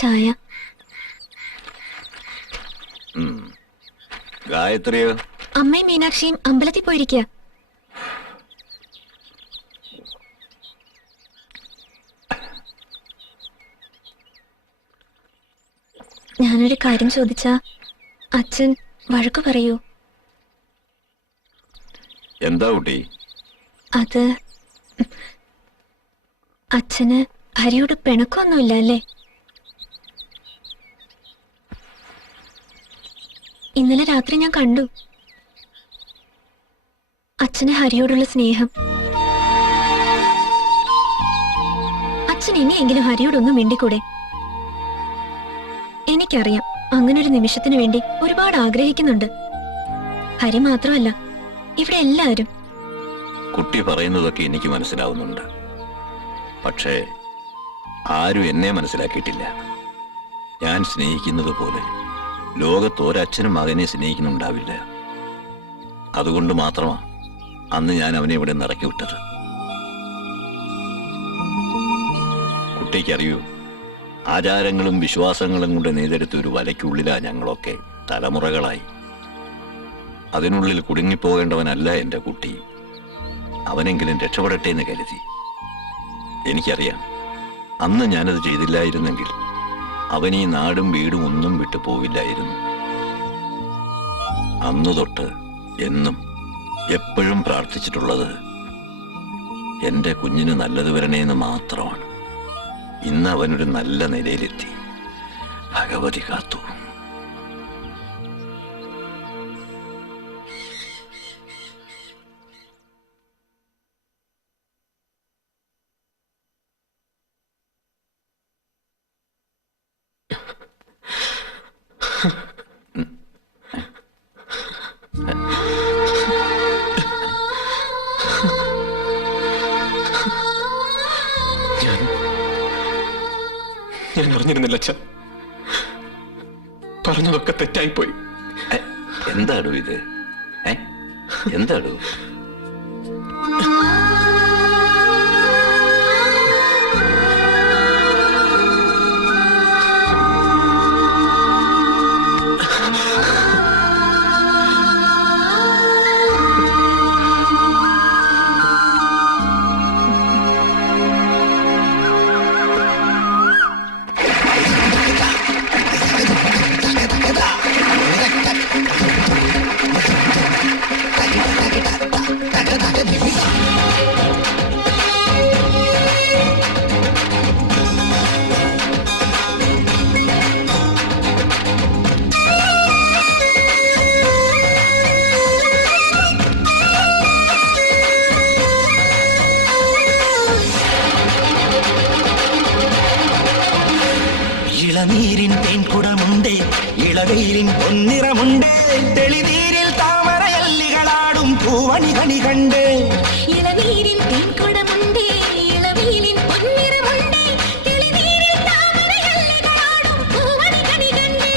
ചായ. ഗായത്രിയോ? അമ്മയും മീനാക്ഷിയും അമ്പലത്തിൽ പോയിരിക്കുക. ഞാനൊരു കാര്യം ചോദിച്ചാ അച്ഛൻ വഴക്കു പറയൂ? എന്താ കുട്ടി? അത് അച്ഛന് ഹരിയോട് പിണക്കൊന്നുമില്ല അല്ലേ? ഇന്നലെ രാത്രി ഞാൻ കണ്ടു അച്ഛന് ഹരിയോടുള്ള സ്നേഹം. അച്ഛൻ ഇനിയെങ്കിലും ഹരിയോടൊന്നും മിണ്ടിക്കൂടെ? എനിക്കറിയാം അങ്ങനൊരു നിമിഷത്തിനു വേണ്ടി ഒരുപാട് ആഗ്രഹിക്കുന്നുണ്ട്. ഹരി മാത്രമല്ല, ഇവിടെ എല്ലാവരും. കുട്ടി പറയുന്നതൊക്കെ എനിക്ക് മനസ്സിലാവുന്നുണ്ട്. പക്ഷേ ആരും എന്നെ മനസ്സിലാക്കിയിട്ടില്ല. ഞാൻ സ്നേഹിക്കുന്നത് പോലെ ലോകത്ത് ഒരച്ഛനും മകനെ സ്നേഹിക്കുന്നുണ്ടാവില്ല. അതുകൊണ്ട് മാത്രമാണ് അന്ന് ഞാൻ അവനെ ഇവിടെ നിറക്കി വിട്ടത്. കുട്ടിക്കറിയൂ, ആചാരങ്ങളും വിശ്വാസങ്ങളും കൊണ്ട് നെയ്തെടുത്ത ഒരു വലയ്ക്കുള്ളിലാ ഞങ്ങളൊക്കെ തലമുറകളായി. അതിനുള്ളിൽ കുടുങ്ങിപ്പോകേണ്ടവനല്ല എൻ്റെ കുട്ടി. അവനെങ്കിലും രക്ഷപ്പെടട്ടെ എന്ന് കരുതി. എനിക്കറിയാം, അന്ന് ഞാനത് ചെയ്തില്ലായിരുന്നെങ്കിൽ അവൻ ഈ നാടും വീടും ഒന്നും വിട്ടു പോവില്ലായിരുന്നു. അന്നു തൊട്ട് എന്നും എപ്പോഴും പ്രാർത്ഥിച്ചിട്ടുള്ളത് എൻ്റെ കുഞ്ഞിന് നല്ലത് വരണേന്ന് മാത്രമാണ്. ഇന്ന് അവനൊരു നല്ല നിലയിലെത്തി. ഭഗവതി കാത്തു. അറിഞ്ഞിരുന്നില്ല അച്ഛ. പറഞ്ഞതൊക്കെ തെറ്റായിപ്പോയി. എന്താടോ ഇത്? എന്താടോ? ഇളനീരിൻ തേൻകുടമുണ്ട്, ഇളവെയിലിൻ പൊന്നിറമുണ്ട്, തെളിനീരിൽ താമരയല്ലികളാടും പൂവണികണി കണ്ട്. ഇളനീരിൻ തേൻകുടമുണ്ട്, ഇളവെയിലിൻ പൊന്നിറമുണ്ട്, തെളിനീരിൽ താമരയല്ലികളാടും പൂവണികണി കണ്ട്.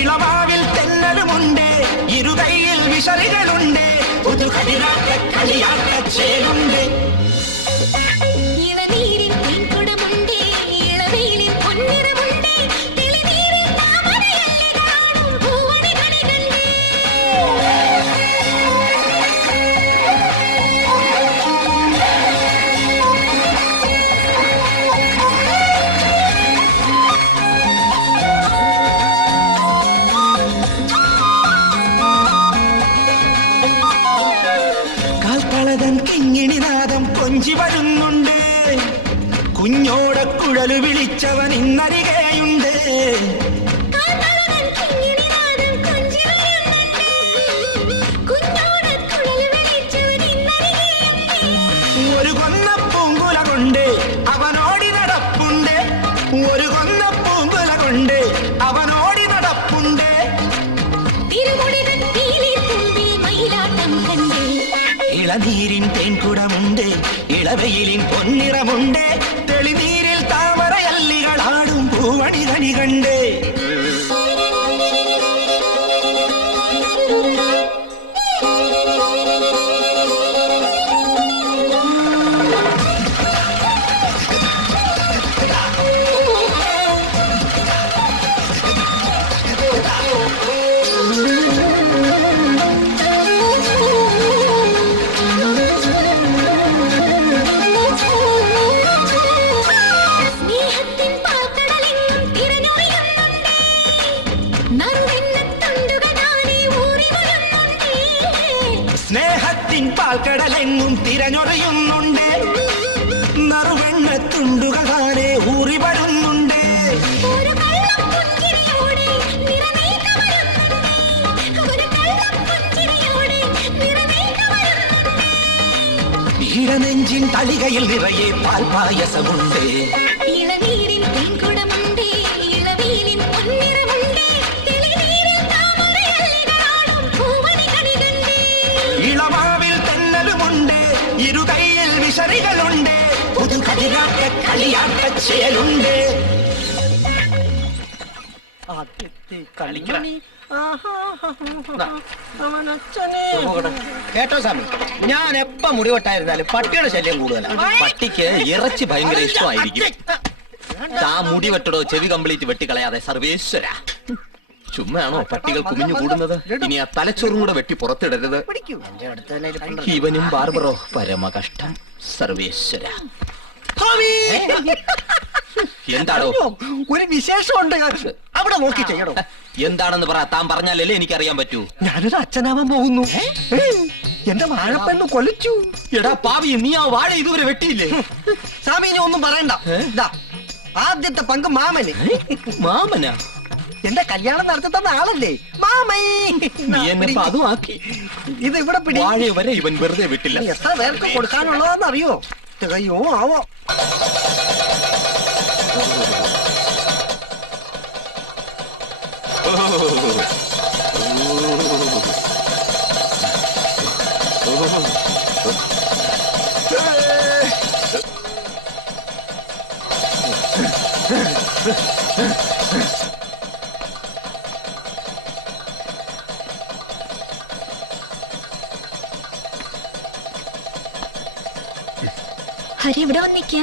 ഇളമാവിൽ തെന്നലുമുണ്ട്, ഇരുകൈയിൽ വിശറികളുണ്ട്, പുതുകളിയാട്ട കളിയാട്ട ചേലുണ്ട്. ഇളനീരിൻ തേൻകുടമുണ്ട്, ഇളവെയിലിൻ പൊന്നിറമുണ്ട്, തെളിനീരിൽ താമരയല്ലികളാടും പൂവണികണി കണ്ട്. കാൽത്തളതൻ കിങ്ങിണിനാദം കൊഞ്ചി വരുന്നുണ്ട്, കുഞ്ഞോടക്കുഴലു വിളിച്ചവൻ ഇന്നരികെയുണ്ട്. കാൽത്തളതൻ കിങ്ങിണിനാദം കൊഞ്ചി വരുന്നുണ്ട്, കുഞ്ഞോടക്കുഴൽ വിളിച്ചവൻ ഇന്നരികെയുണ്ട്. ഒരു കൊന്ന പൂങ്കുല കൊണ്ട് അവനോടി നടപ്പുണ്ട്, ഒരു കൊന്ന പൂങ്കുല കൊണ്ട് അവനോടി നടപ്പുണ്ട്. തിരുമുടിതൻ പീലിത്തുമ്പിൽ മയിലാട്ടം കണ്ട്. ഇളനീരിൻ തേൻകുടമുണ്ട്, ഇളവെയിലിൻ പൊന്നിറമുണ്ട്, തെളിനീരിൽ താമരയല്ലികളാടും പൂവണികണി കണ്ട്. സ്നേഹത്തിൻ പാൽക്കടലെങ്ങും തിരഞ്ഞൊറിയുന്നുണ്ട്, നറുവെണ്ണത്തുണ്ടുകൾ താനേ ഊറി വരുന്നുണ്ട്. സ്നേഹത്തിൻ പാൽക്കടലെങ്ങും തിരഞ്ഞൊറിയുന്നുണ്ട്, നറുവെണ്ണത്തുണ്ടുകൾ താനെ ഊറി വരുന്നുണ്ട്. ഒരു കള്ളം പുഞ്ചിരിയോടെ നിറമേക വരുന്നുണ്ട്, ഒരു കള്ളം പുഞ്ചിരിയോടെ നിറമേക വരുന്നുണ്ട്. ഇടനെഞ്ചിൻ തളികയിൽ നിറയെ പാൽപായസമുണ്ട്, ഇളനീരിൻ തേൻകുടമുണ്ട്, ഇളവെയിലിൻ പൊന്നിറമുണ്ട്, തെളിനീരിൽ താമരയല്ലികളാടും പൂവണികണി കണ്ട്. ഇളമാവിൽ തെന്നലുമുണ്ട്, ഇരുകൈയിൽ വിശറികളുണ്ട്, പുതുകളിയാട്ട കളിയാട്ട ചേലുണ്ട്. കേട്ടോ സ്വാമി, ഞാൻ എപ്പ മുടിവെട്ടായിരുന്നാലും പട്ടിയുടെ ശല്യം കൂടുതലാണ്. പട്ടിക്ക് ഇറച്ചി ഭയങ്കര ഇഷ്ടമായിരിക്കും. താ മുടി വെട്ടടോ, ചെവി കംപ്ലീറ്റ് വെട്ടിക്കളയാതെ സർവേശ്വര. ചുമ്മാണോ പട്ടികൾ കുമിഞ്ഞു കൂടുന്നത്? ഇനി ആ തലച്ചോറും കൂടെ വെട്ടി പുറത്തിടരുത്. ഇവനും ബാർബറോ പരമ കഷ്ടം. സർവേശ്വര എന്താണോ? ഒരു വിശേഷമുണ്ട്, അവിടെ നോക്കി ചെയ്യണോ? എന്താണെന്ന് പറ. താൻ പറഞ്ഞാലല്ലേ എനിക്കറിയാൻ പറ്റൂ. ഞാനൊരു അച്ഛനാവാൻ പോകുന്നു. എന്റെ വാഴപ്പന്ന് കൊലച്ചു. എടാ പാവി, നീ ആ വാഴ ഇതുവരെ വെട്ടിയില്ലേ? സ്വാമി ഇനി ഒന്നും പറയണ്ട. ദാ, ആദ്യത്തെ പങ്ക് മാമന്. മാമനാ? എന്റെ കല്യാണം നടത്തി തന്ന ആളല്ലേ മാമൈ. നീ എന്നെ ഇപ്പൊ അതും ആക്കി. ഇത് ഇവിടെ പിടി. വാഴ വരെ ഇവൻ വെറുതെ വിട്ടില്ല. എത്ര പേർക്ക് കൊടുക്കാനുള്ളതെന്ന് അറിയോ? തികയോ ആവോ. Oh. ഹരി ഇവിടെ വന്നിക്ക.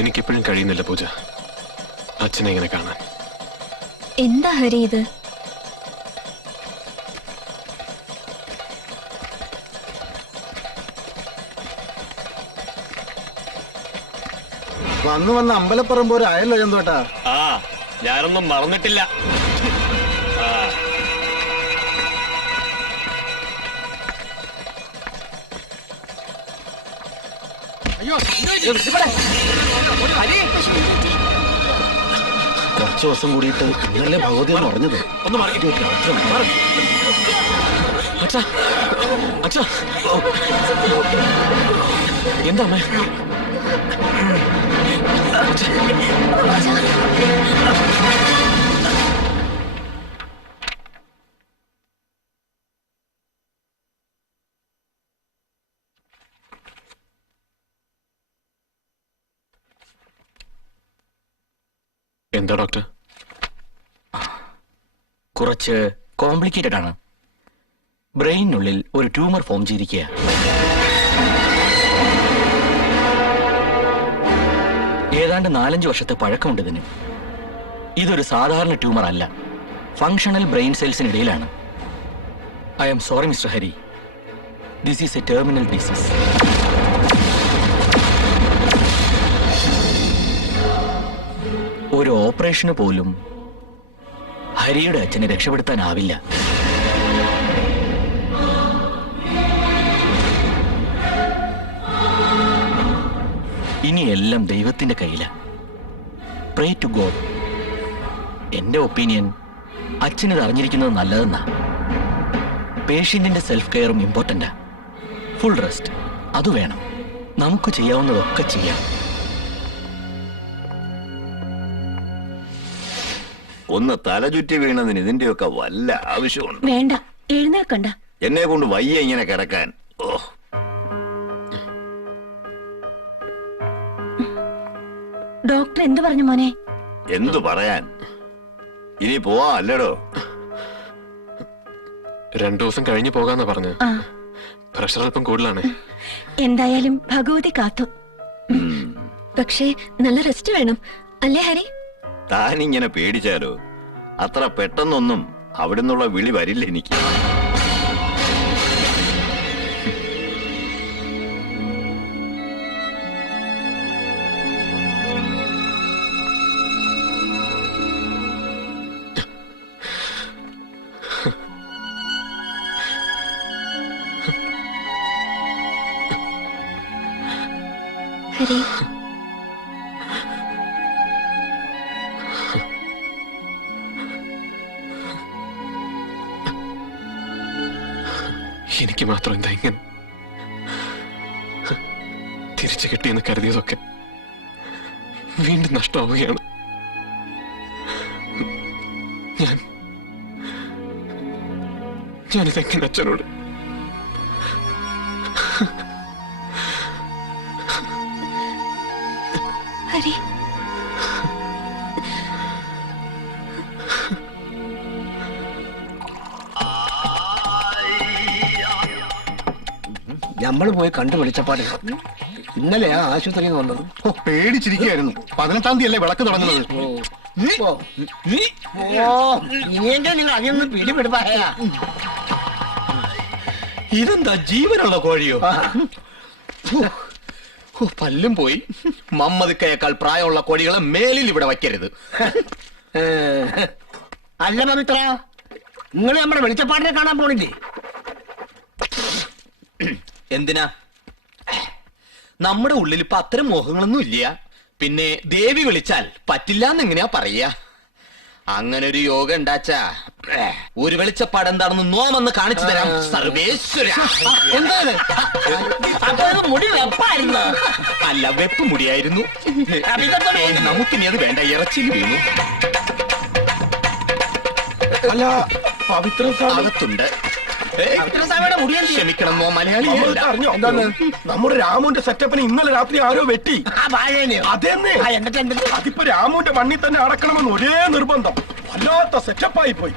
എനിക്കിപ്പോഴും കഴിയുന്നില്ല പൂജ അച്ഛനെ ഇങ്ങനെ കാണാൻ. എന്താ ഹരി ഇത്? വന്ന് വന്ന് അമ്പലപ്പറമ്പ് ഒരു ആയല്ലോ ചന്തോട്ടാ. ആ ഞാനൊന്നും മറന്നിട്ടില്ല. കുറച്ചു ദിവസം കൂടിയിട്ട് ഇന്നലെ ഭഗവതി എന്ന് പറഞ്ഞത്. ഒന്ന് മാറി. അച്ഛാ അച്ഛാ എന്താ അമ്മേ? എന്താ ഡോക്ടർ? കുറച്ച് കോംപ്ലിക്കേറ്റഡ് ആണ്. ബ്രെയിനുള്ളിൽ ഒരു ട്യൂമർ ഫോം ചെയ്തിരിക്കുക. ഏതാണ്ട് 4-5 വർഷത്തെ പഴക്കമുണ്ട് ഇതിന്. ഇതൊരു സാധാരണ ട്യൂമർ അല്ല, ഫങ്ഷണൽ ബ്രെയിൻ സെൽസിനിടയിലാണ്. I am sorry mister Hari, this is a terminal disease. ഒരു ഓപ്പറേഷന് പോലും ഹരിയുടെ അച്ഛനെ രക്ഷപ്പെടുത്താനാവില്ല. ഇനിയെല്ലാം ദൈവത്തിന്റെ കയ്യില. Pray to god. എന്റെ ഒപ്പീനിയൻ അച്ഛനിത് അറിഞ്ഞിരിക്കുന്നത് നല്ലതെന്നാ. പേഷ്യന്റിന്റെ സെൽഫ് കെയറും ഇമ്പോർട്ടന്റാ. ഫുൾ റെസ്റ്റ് അത് വേണം. നമുക്ക് ചെയ്യാവുന്നതൊക്കെ ചെയ്യാം. ഒന്ന് തലചുറ്റി വീണതിന് ഇതിന്റെയൊക്കെ വല്ല ആവശ്യമുണ്ട്? വേണ്ട, എഴുന്നേൽക്കണ്ട. എന്നെ കൊണ്ട് വയ്യ ഇങ്ങനെ കിടക്കാൻ. ഓ, ഡോക്ടർ എന്ത് പറഞ്ഞു മോനെ? എന്തു പറയാൻ, ഇനി പോവാ അല്ലടോ. 2 ദിവസം കഴിഞ്ഞ് പോകാന്നാ പറഞ്ഞത്. പ്രഷർ അല്പം കൂടുതലാണ്. എന്തായാലും ഭഗവതി കാത്തു. പക്ഷേ നല്ല റെസ്റ്റ് വേണം അല്ലേ ഹരി? താനിങ്ങനെ പേടിച്ചാലോ? അത്ര പെട്ടെന്നൊന്നും അവിടെ നിന്നുള്ള വിളി വരില്ല എനിക്ക്. ഹരി, എനിക്ക് മാത്രം എന്താ ഇങ്ങനെ? തിരിച്ചു കിട്ടിയെന്ന് കരുതിയതൊക്കെ വീണ്ടും നഷ്ടമാവുകയാണ്. ഞാനിതെങ്ങനെ അച്ഛനോട്? ഹരി, നമ്മള് പോയി കണ്ടു വിളിച്ചപ്പാട് ഇന്നലെയാ ആശുപത്രിയിൽ വന്നത്. ഓ, പേടിച്ചിരിക്കുകയായിരുന്നു. 18-ാം തീയതി അല്ലേ വിളക്ക് തുടങ്ങുന്നത്. ഇനിയെങ്കിലും നിങ്ങൾ അതിനൊന്നും പിടിപെടുപ്പായ. ഇതെന്താ ജീവനുള്ള കോഴിയോ? പല്ലും പോയി. മമ്മദിക്കയേക്കാൾ പ്രായമുള്ള കോഴികളെ മേലിൽ ഇവിടെ വയ്ക്കരുത്. അല്ല പവിത്ര, നിങ്ങൾ നമ്മുടെ വെളിച്ചപ്പാടിനെ കാണാൻ പോണില്ലേ? എന്തിനാ? നമ്മുടെ ഉള്ളിൽ ഇപ്പൊ അത്തരം മോഹങ്ങളൊന്നും ഇല്ല. പിന്നെ ദേവി വിളിച്ചാൽ പറ്റില്ല എന്നെങ്ങനെയാ പറയാ? അങ്ങനെ ഒരു യോഗ ഉണ്ടാച്ചാ ഒരു വെളിച്ചപ്പാട് എന്താണെന്ന് നോമെന്ന് കാണിച്ചു തരാം സർവേശ്വര. മുടി വെപ്പായിരുന്നു. അല്ല, വെപ്പ് മുടിയായിരുന്നു. നമുക്കിനി അത് വേണ്ട, ഇറച്ചിയിൽ വീണു. അല്ല പവിത്ര അകത്തുണ്ട്. ക്ഷമിക്കണം മോ മലയാളി നമ്മൾക്ക് അറിഞ്ഞോ നമ്മുടെ രാമുവിന്റെ സെറ്റപ്പിന് ഇന്നലെ രാത്രി ആരോ വെട്ടി അതെന്നെ അതിപ്പോ രാമുവിന്റെ മണ്ണിൽ തന്നെ അടക്കണമെന്ന് ഒരേ നിർബന്ധം. വല്ലാത്ത സെറ്റപ്പായി പോയി.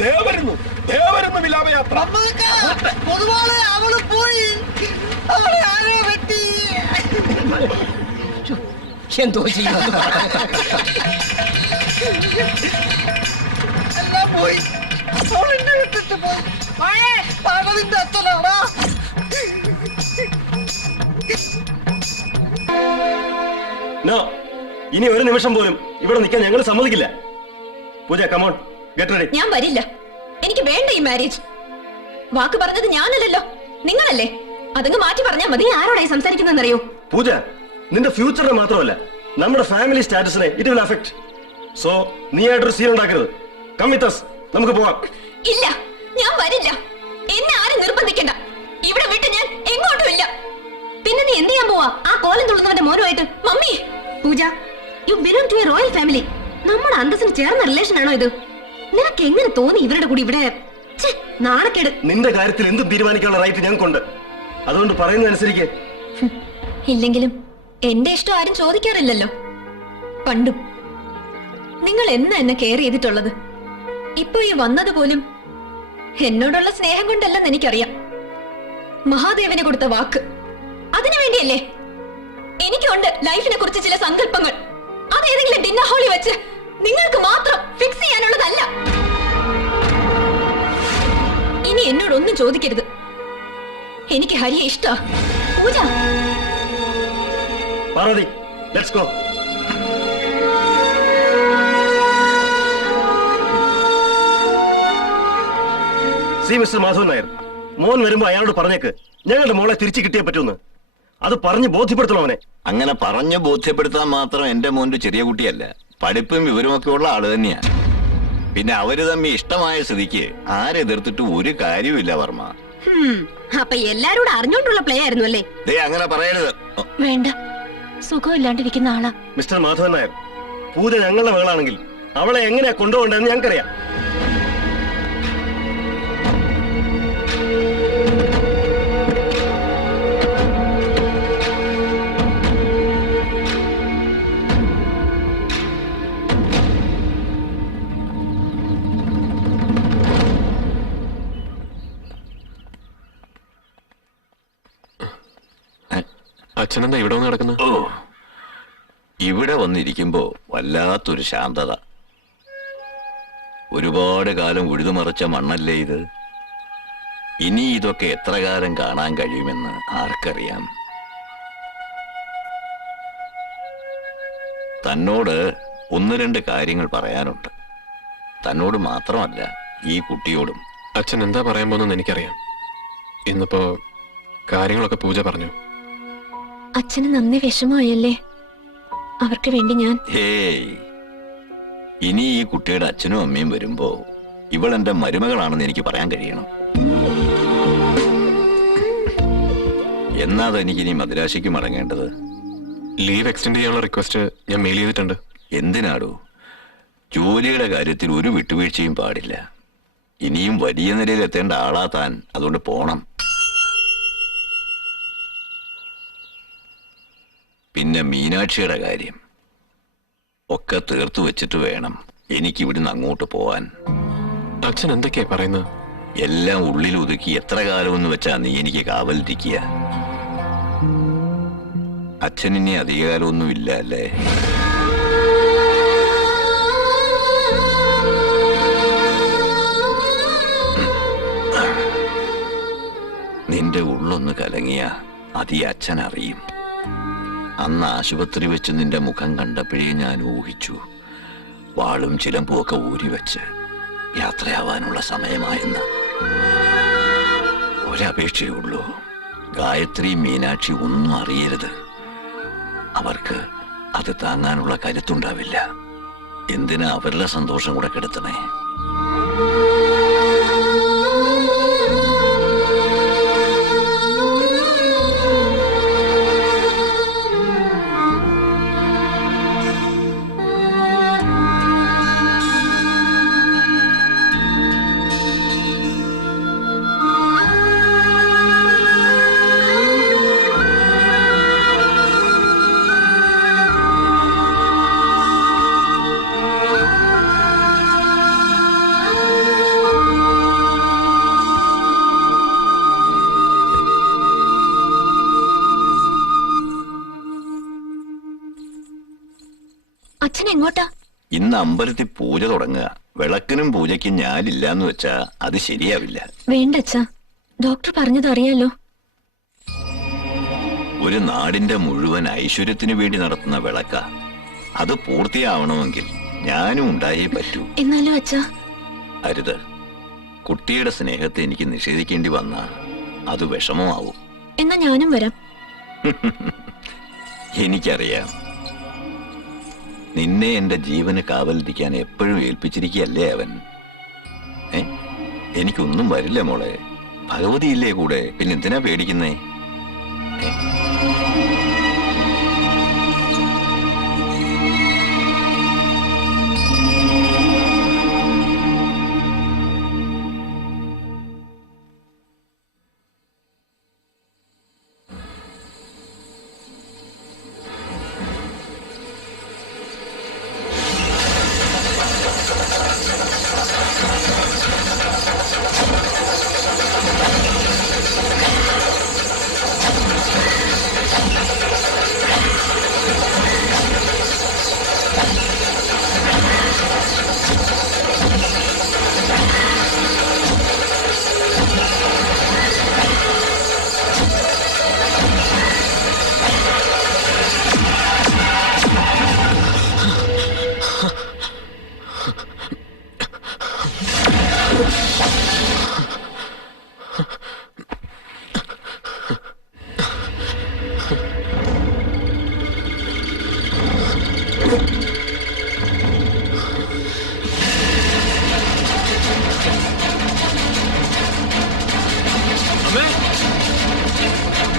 ദേവരുന്നു വിലാപയാത്ര. പൊതുവാളെ അവള് പോയി, അവളെ ആരോ വെട്ടി. എന്തോ ചെയ്യും എല്ലാം പോയി. അവളെന്നെ വിട്ടിട്ട് പോയി. പകലിന്റെ അച്ഛനാടാ. ഇനി ഒരു നിമിഷം പോലും ഇവിടെ നിൽക്കാൻ ഞങ്ങൾ സമ്മതിക്കില്ല. പൂജ കമോൺ ഗെറ്റ് റെഡി. ഞാൻ വരില്ല. എനിക്ക് വേണ്ട ഈ മാരേജ്. വാക്ക് പറഞ്ഞത് ഞാനല്ലല്ലോ, നിങ്ങളല്ലേ. അതങ്ങ് മാറ്റി പറഞ്ഞാൽ മതി. ആരോടായി സംസാരിക്കുന്നറിയോ? പൂജ, നിന്റെ ഫ്യൂച്ചറിനെ മാത്രമല്ല നമ്മുടെ ഫാമിലി സ്റ്റാറ്റസിനെ ഇറ്റ് വിൽ അഫക്ട്. സോ നീ ആയിട്ടൊരു സീൻ ഉണ്ടാക്കരുത്. Come with us. നമുക്ക് പോവാം. ഇല്ല, ഞാൻ വരില്ല. എന്നെ ആരും നിർബന്ധിക്കണ്ട. ഇവിടെ വിട്ട് ഞാൻ എങ്ങോട്ടും ഇല്ല. പിന്നെ നീ എന്ത് ചെയ്യാൻ പോവാ ആ കോലം തുള്ളുന്നവന്റെ മോനുമായിട്ട്? Mummy, Pooja, you belong to a royal family. നമ്മുടെ അന്തസ്സിന് ചേർന്ന റിലേഷൻ ആണോ ഇത്? നിനക്ക് എങ്ങനെ തോന്നി ഇവരുടെ കൂടി ഇവിടെ? നാണക്കേട്. നിന്റെ കാര്യത്തിൽ എന്തും തീരുമാനിക്കാനുള്ള റൈറ്റ് ഞങ്ങൾക്കുണ്ട്. അതുകൊണ്ട് പറയുന്നതനുസരിക്ക്. ഇല്ലെങ്കിലും എന്റെ ഇഷ്ടം ആരും ചോദിക്കാറില്ലല്ലോ. പണ്ടും നിങ്ങൾ എന്നെ കെയർ ചെയ്തിട്ടുള്ളത്. ഇപ്പൊ ഈ വന്നത് പോലും എന്നോടുള്ള സ്നേഹം കൊണ്ടല്ലെന്ന് എനിക്കറിയാം. മഹാദേവനെ കൊടുത്ത വാക്ക്, അതിനു വേണ്ടിയല്ലേ? എനിക്കുണ്ട് ലൈഫിനെ കുറിച്ച് ചില സങ്കല്പങ്ങൾ. അതേതെങ്കിലും ഡിന്നർ ഹാളിൽ വെച്ച് നിങ്ങൾക്ക് മാത്രം ഫിക്സ് ചെയ്യാനുള്ളതല്ല. ഇനി എന്നോടൊന്നും ചോദിക്കരുത്. എനിക്ക് ഹരിയെ ഇഷ്ടാ. Pooja, Parvathi, let's go. See mister Madhavan Nair, മോൻ വരുമ്പോ അയാളോട് പറഞ്ഞേക്ക് ഞങ്ങളുടെ മോളെ തിരിച്ചു കിട്ടിയേ പറ്റൂന്ന്. അത് പറഞ്ഞ് ബോധ്യപ്പെടുത്തണം അവനെ. അങ്ങനെ പറഞ്ഞു ബോധ്യപ്പെടുത്താൻ മാത്രം എന്റെ മോന്റെ ചെറിയ കുട്ടിയല്ല, പഠിപ്പും വിവരമൊക്കെ ഉള്ള ആള് തന്നെയാ. പിന്നെ അവര് തമ്മി ഇഷ്ടമായ സ്ഥിതിക്ക് ആരെതിർത്തിട്ട് ഒരു കാര്യവുമില്ല വർമ്മ. അപ്പൊ എല്ലാരോടും അറിഞ്ഞോണ്ടുള്ള പ്ലേ ആയിരുന്നു അല്ലേ? ദേ അങ്ങനെ പറയരുത്. വേണ്ട, സുഖമില്ലാണ്ടിരിക്കുന്ന ആളാ. മിസ്റ്റർ മാധവൻ നായർ, പൂജ ഞങ്ങളുടെ മകളാണെങ്കിൽ അവളെ എങ്ങനെയാ കൊണ്ടുപോകേണ്ടതെന്ന് ഞങ്ങൾക്കറിയാം. അച്ഛനെന്താ ഇവിടെ വന്ന് കിടക്കുന്നത്? ഓ, ഇവിടെ വന്നിരിക്കുമ്പോ വല്ലാത്തൊരു ശാന്തത. ഒരുപാട് കാലം ഉഴുതുമറിച്ച മണ്ണല്ലേ ഇത്. ഇനി ഇതൊക്കെ എത്ര കാലം കാണാൻ കഴിയുമെന്ന് ആർക്കറിയാം. തന്നോട് ഒന്ന് രണ്ട് കാര്യങ്ങൾ പറയാനുണ്ട്. തന്നോട് മാത്രമല്ല, ഈ കുട്ടിയോടും. അച്ഛൻ എന്താ പറയാൻ പോകുന്നെന്ന് എനിക്കറിയാം. ഇന്നിപ്പോ കാര്യങ്ങളൊക്കെ പൂജ പറഞ്ഞു. അച്ഛന് നന്ദി വിഷമമായല്ലേ? അവർക്ക് വേണ്ടി ഞാൻ ഹേയ്, ഇനി ഈ കുട്ടിയുടെ അച്ഛനും അമ്മയും വരുമ്പോ ഇവൾ എന്റെ മരുമകളാണെന്ന് എനിക്ക് പറയാൻ കഴിയണം. എന്നാ എനിക്കിനി മദ്രാശിക്ക് മടങ്ങേണ്ടത്. ലീവ് എക്സ്റ്റെൻഡ് ചെയ്യാനുള്ള റിക്വസ്റ്റ് ഞാൻ മെയിൽ ചെയ്തിട്ടുണ്ട്. എന്തിനാടോ? ജോലിയുടെ കാര്യത്തിൽ ഒരു വിട്ടുവീഴ്ചയും പാടില്ല. ഇനിയും വലിയ നിലയിൽ എത്തേണ്ട ആളാ താൻ. അതുകൊണ്ട് പോണം. പിന്നെ മീനാക്ഷിയുടെ കാര്യം ഒക്കെ തീർത്തു വെച്ചിട്ട് വേണം എനിക്ക് ഇവിടുന്ന് അങ്ങോട്ട് പോവാൻ. അച്ഛൻ എന്തൊക്കെയാ പറയുന്നത്? എല്ലാം ഉള്ളിൽ ഒതുക്കി എത്ര കാലമെന്ന് വെച്ചാ നീ എനിക്ക് കാവലിരിക്കുക. അച്ഛനിനി അധികകാലമൊന്നും ഇല്ല അല്ലേ? നിന്റെ ഉള്ളൊന്ന് കലങ്ങിയ അത് ഈ അച്ഛൻ അറിയും. അന്ന് ആശുപത്രി വെച്ച് നിന്റെ മുഖം കണ്ടപ്പോഴേ ഞാൻ ഊഹിച്ചു, വാളും ചിലമ്പും ഒക്കെ ഊരിവെച്ച് യാത്രയാവാനുള്ള സമയമായെന്ന്. ഒരപേക്ഷയേ ഉള്ളൂ, ഗായത്രി മീനാക്ഷി ഒന്നും അറിയരുത്. അവർക്ക് അത് താങ്ങാനുള്ള കരുത്തുണ്ടാവില്ല. എന്തിനാ അവരുടെ സന്തോഷം കൂടെ കെടുത്തണേ? അച്ഛൻ എങ്ങോട്ടാ? ഇന്ന് അമ്പലത്തിൽ പൂജ തുടങ്ങുക. വിളക്കിനും പൂജയ്ക്കും ഞാനില്ലാന്ന് വെച്ചാ അത് ശരിയാവില്ല. വേണ്ട അച്ഛാ, ഡോക്ടർ പറഞ്ഞത് അറിയാലോ. ഒരു നാടിന്റെ മുഴുവൻ ഐശ്വര്യത്തിനു വേണ്ടി നടത്തുന്ന വിളക്ക. അത് പൂർത്തിയാവണമെങ്കിൽ ഞാനും ഉണ്ടായേ പറ്റൂ. എന്നാലും അച്ഛാ. അരുത്. കുട്ടിയുടെ സ്നേഹത്തെ എനിക്ക് നിഷേധിക്കേണ്ടി വന്നാ അത് വിഷമമാവും. എന്നാ ഞാനും വരാം. എനിക്കറിയാം. നിന്നെ എന്റെ ജീവന് കാവലിരിക്കാൻ എപ്പോഴും ഏൽപ്പിച്ചിരിക്കുകയല്ലേ അവൻ. എനിക്കൊന്നും വരില്ല മോളെ. ഭഗവതിയില്ലേ കൂടെ, പിന്നെ എന്തിനാ പേടിക്കുന്നേ?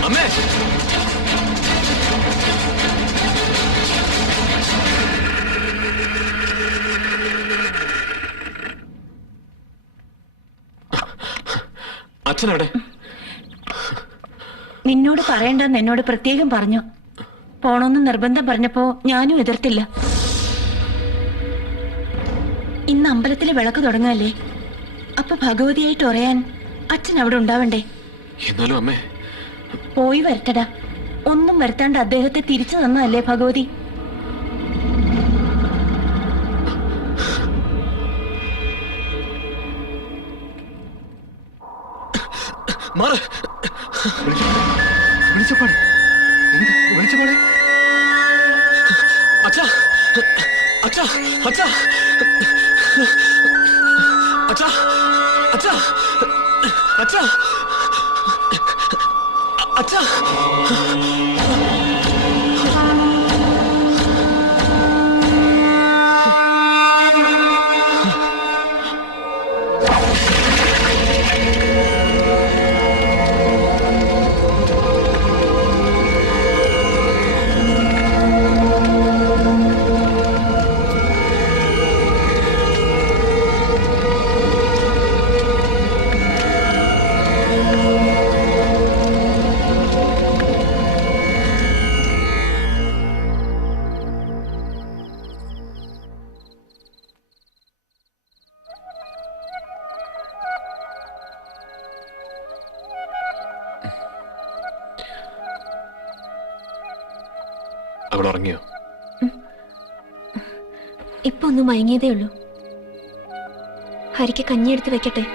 അമ്മേ, അച്ഛനെവിടെ? നിന്നോട് പറയണ്ടെന്ന് എന്നോട് പ്രത്യേകം പറഞ്ഞു. പോണോന്ന് നിർബന്ധം പറഞ്ഞപ്പോ ഞാനും എതിർത്തില്ല. ഇന്ന് അമ്പലത്തിലെ വിളക്ക് തുടങ്ങാല്ലേ, അപ്പൊ ഭഗവതിയായിട്ട് ഉറയാൻ അച്ഛൻ അവിടെ ഉണ്ടാവണ്ടേ? എന്നാലും അമ്മേ, പോയി വരട്ടടാ. ഒന്നും വരുത്താണ്ട് അദ്ദേഹത്തെ തിരിച്ചു തന്നതല്ലേ ഭഗവതി. വിളിച്ചപ്പാടെ വിളിച്ചപ്പാടെ അച്ഛാ, അച്ഛാ, അച്ഛാ, അച്ഛാ, അച്ഛാ, അച്ഛാ, അച്ഛാ. അവൾ ഉറങ്ങിയോ? ഇപ്പൊ ഒന്ന് മയങ്ങിയതേ ഉള്ളൂ. ഹരിക്ക് കഞ്ഞിയെടുത്ത് വെക്കട്ടെ?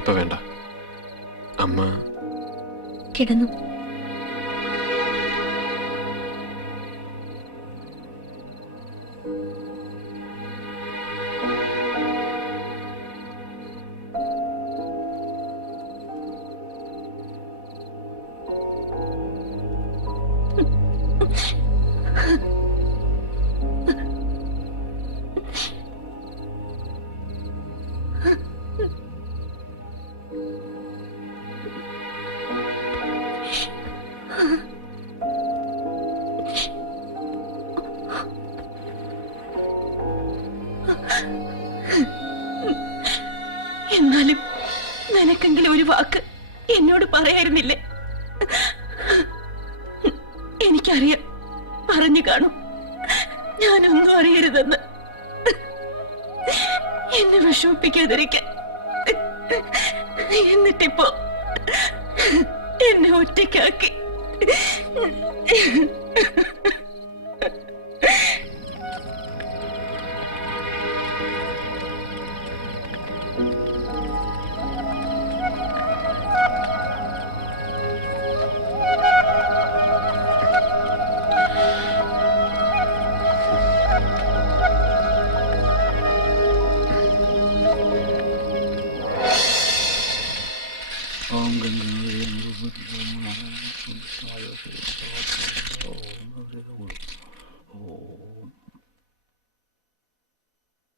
ഇപ്പൊ വേണ്ട. അമ്മ കിടന്നു. എന്നാലും നിനക്കെങ്കിലും ഒരു വാക്ക് എന്നോട് പറയായിരുന്നില്ലേ? എനിക്കറിയാം, പറഞ്ഞു കാണും ഞാനൊന്നും അറിയരുതെന്ന്. എന്നെ വിഷമിപ്പിക്കാതിരിക്കാൻ. എന്നിട്ടിപ്പോ എന്നെ ഒറ്റയ്ക്കാക്കി.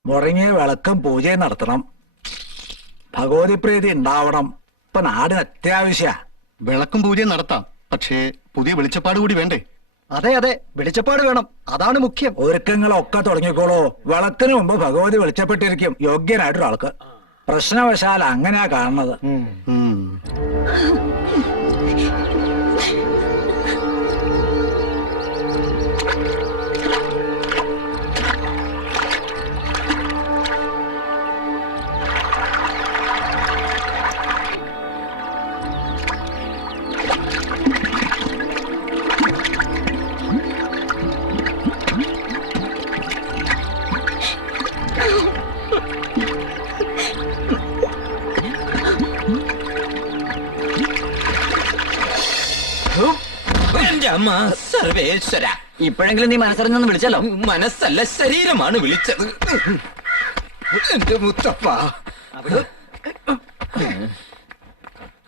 മുടങ്ങിയ വിളക്കും പൂജയും നടത്തണം. ഭഗവതി പ്രീതി ഉണ്ടാവണം. ഇപ്പൊ നാടിന് അത്യാവശ്യ. വിളക്കും പൂജയും നടത്താം, പക്ഷേ പുതിയ വെളിച്ചപ്പാട് കൂടി വേണ്ടേ? അതെ അതെ, വെളിച്ചപ്പാട് വേണം, അതാണ് മുഖ്യം. ഒരുക്കങ്ങളൊക്കെ തുടങ്ങിക്കോളൂ. വിളക്കിന് മുമ്പ് ഭഗവതി വെളിച്ചപ്പെട്ടിരിക്കും, യോഗ്യനായിട്ടൊരാൾക്ക്. പ്രശ്നവശാൽ അങ്ങനെയാ കാണുന്നത്. എന്റെ അമ്മ സർവേശ്വര, ഇപ്പോഴെങ്കിലും നീ മനസ്സറിഞ്ഞൊന്ന് വിളിച്ചല്ലോ. മനസ്സല്ല ശരീരമാണ് വിളിച്ചത്. എന്റെ മുത്തപ്പ.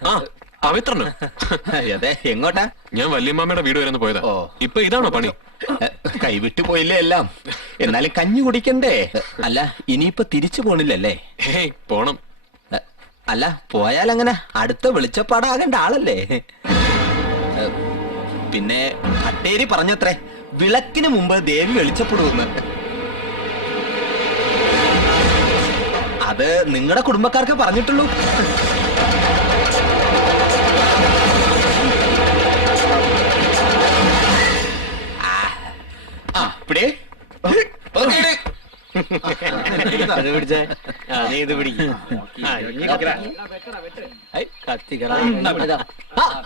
ആ പവിത്രനോ? അതെ, എങ്ങോട്ടാ? ഞാൻ വല്യമ്മാമ്മയുടെ വീട് വരെ ഒന്ന് പോയതാ. ഓ. ഇപ്പൊ ഇതാണോ പണി? കൈവിട്ടു പോയില്ലേ എല്ലാം? എന്നാലും കഞ്ഞി കുടിക്കണ്ടേ? അല്ല, ഇനിയിപ്പൊ തിരിച്ചു പോണില്ലല്ലേ? ഹേയ് പോണം. അല്ല, പോയാൽ അങ്ങനെ അടുത്ത വെളിച്ചപ്പാടാകേണ്ട ആളല്ലേ? പിന്നെ ഭട്ടേരി പറഞ്ഞത്രേ, വിളക്കിന് മുമ്പ് ദേവി വെളിച്ചപ്പെടുമെന്ന്. അത് നിങ്ങളുടെ കുടുംബക്കാർക്ക് പറഞ്ഞിട്ടുള്ളൂ. ഇപ്പഴേ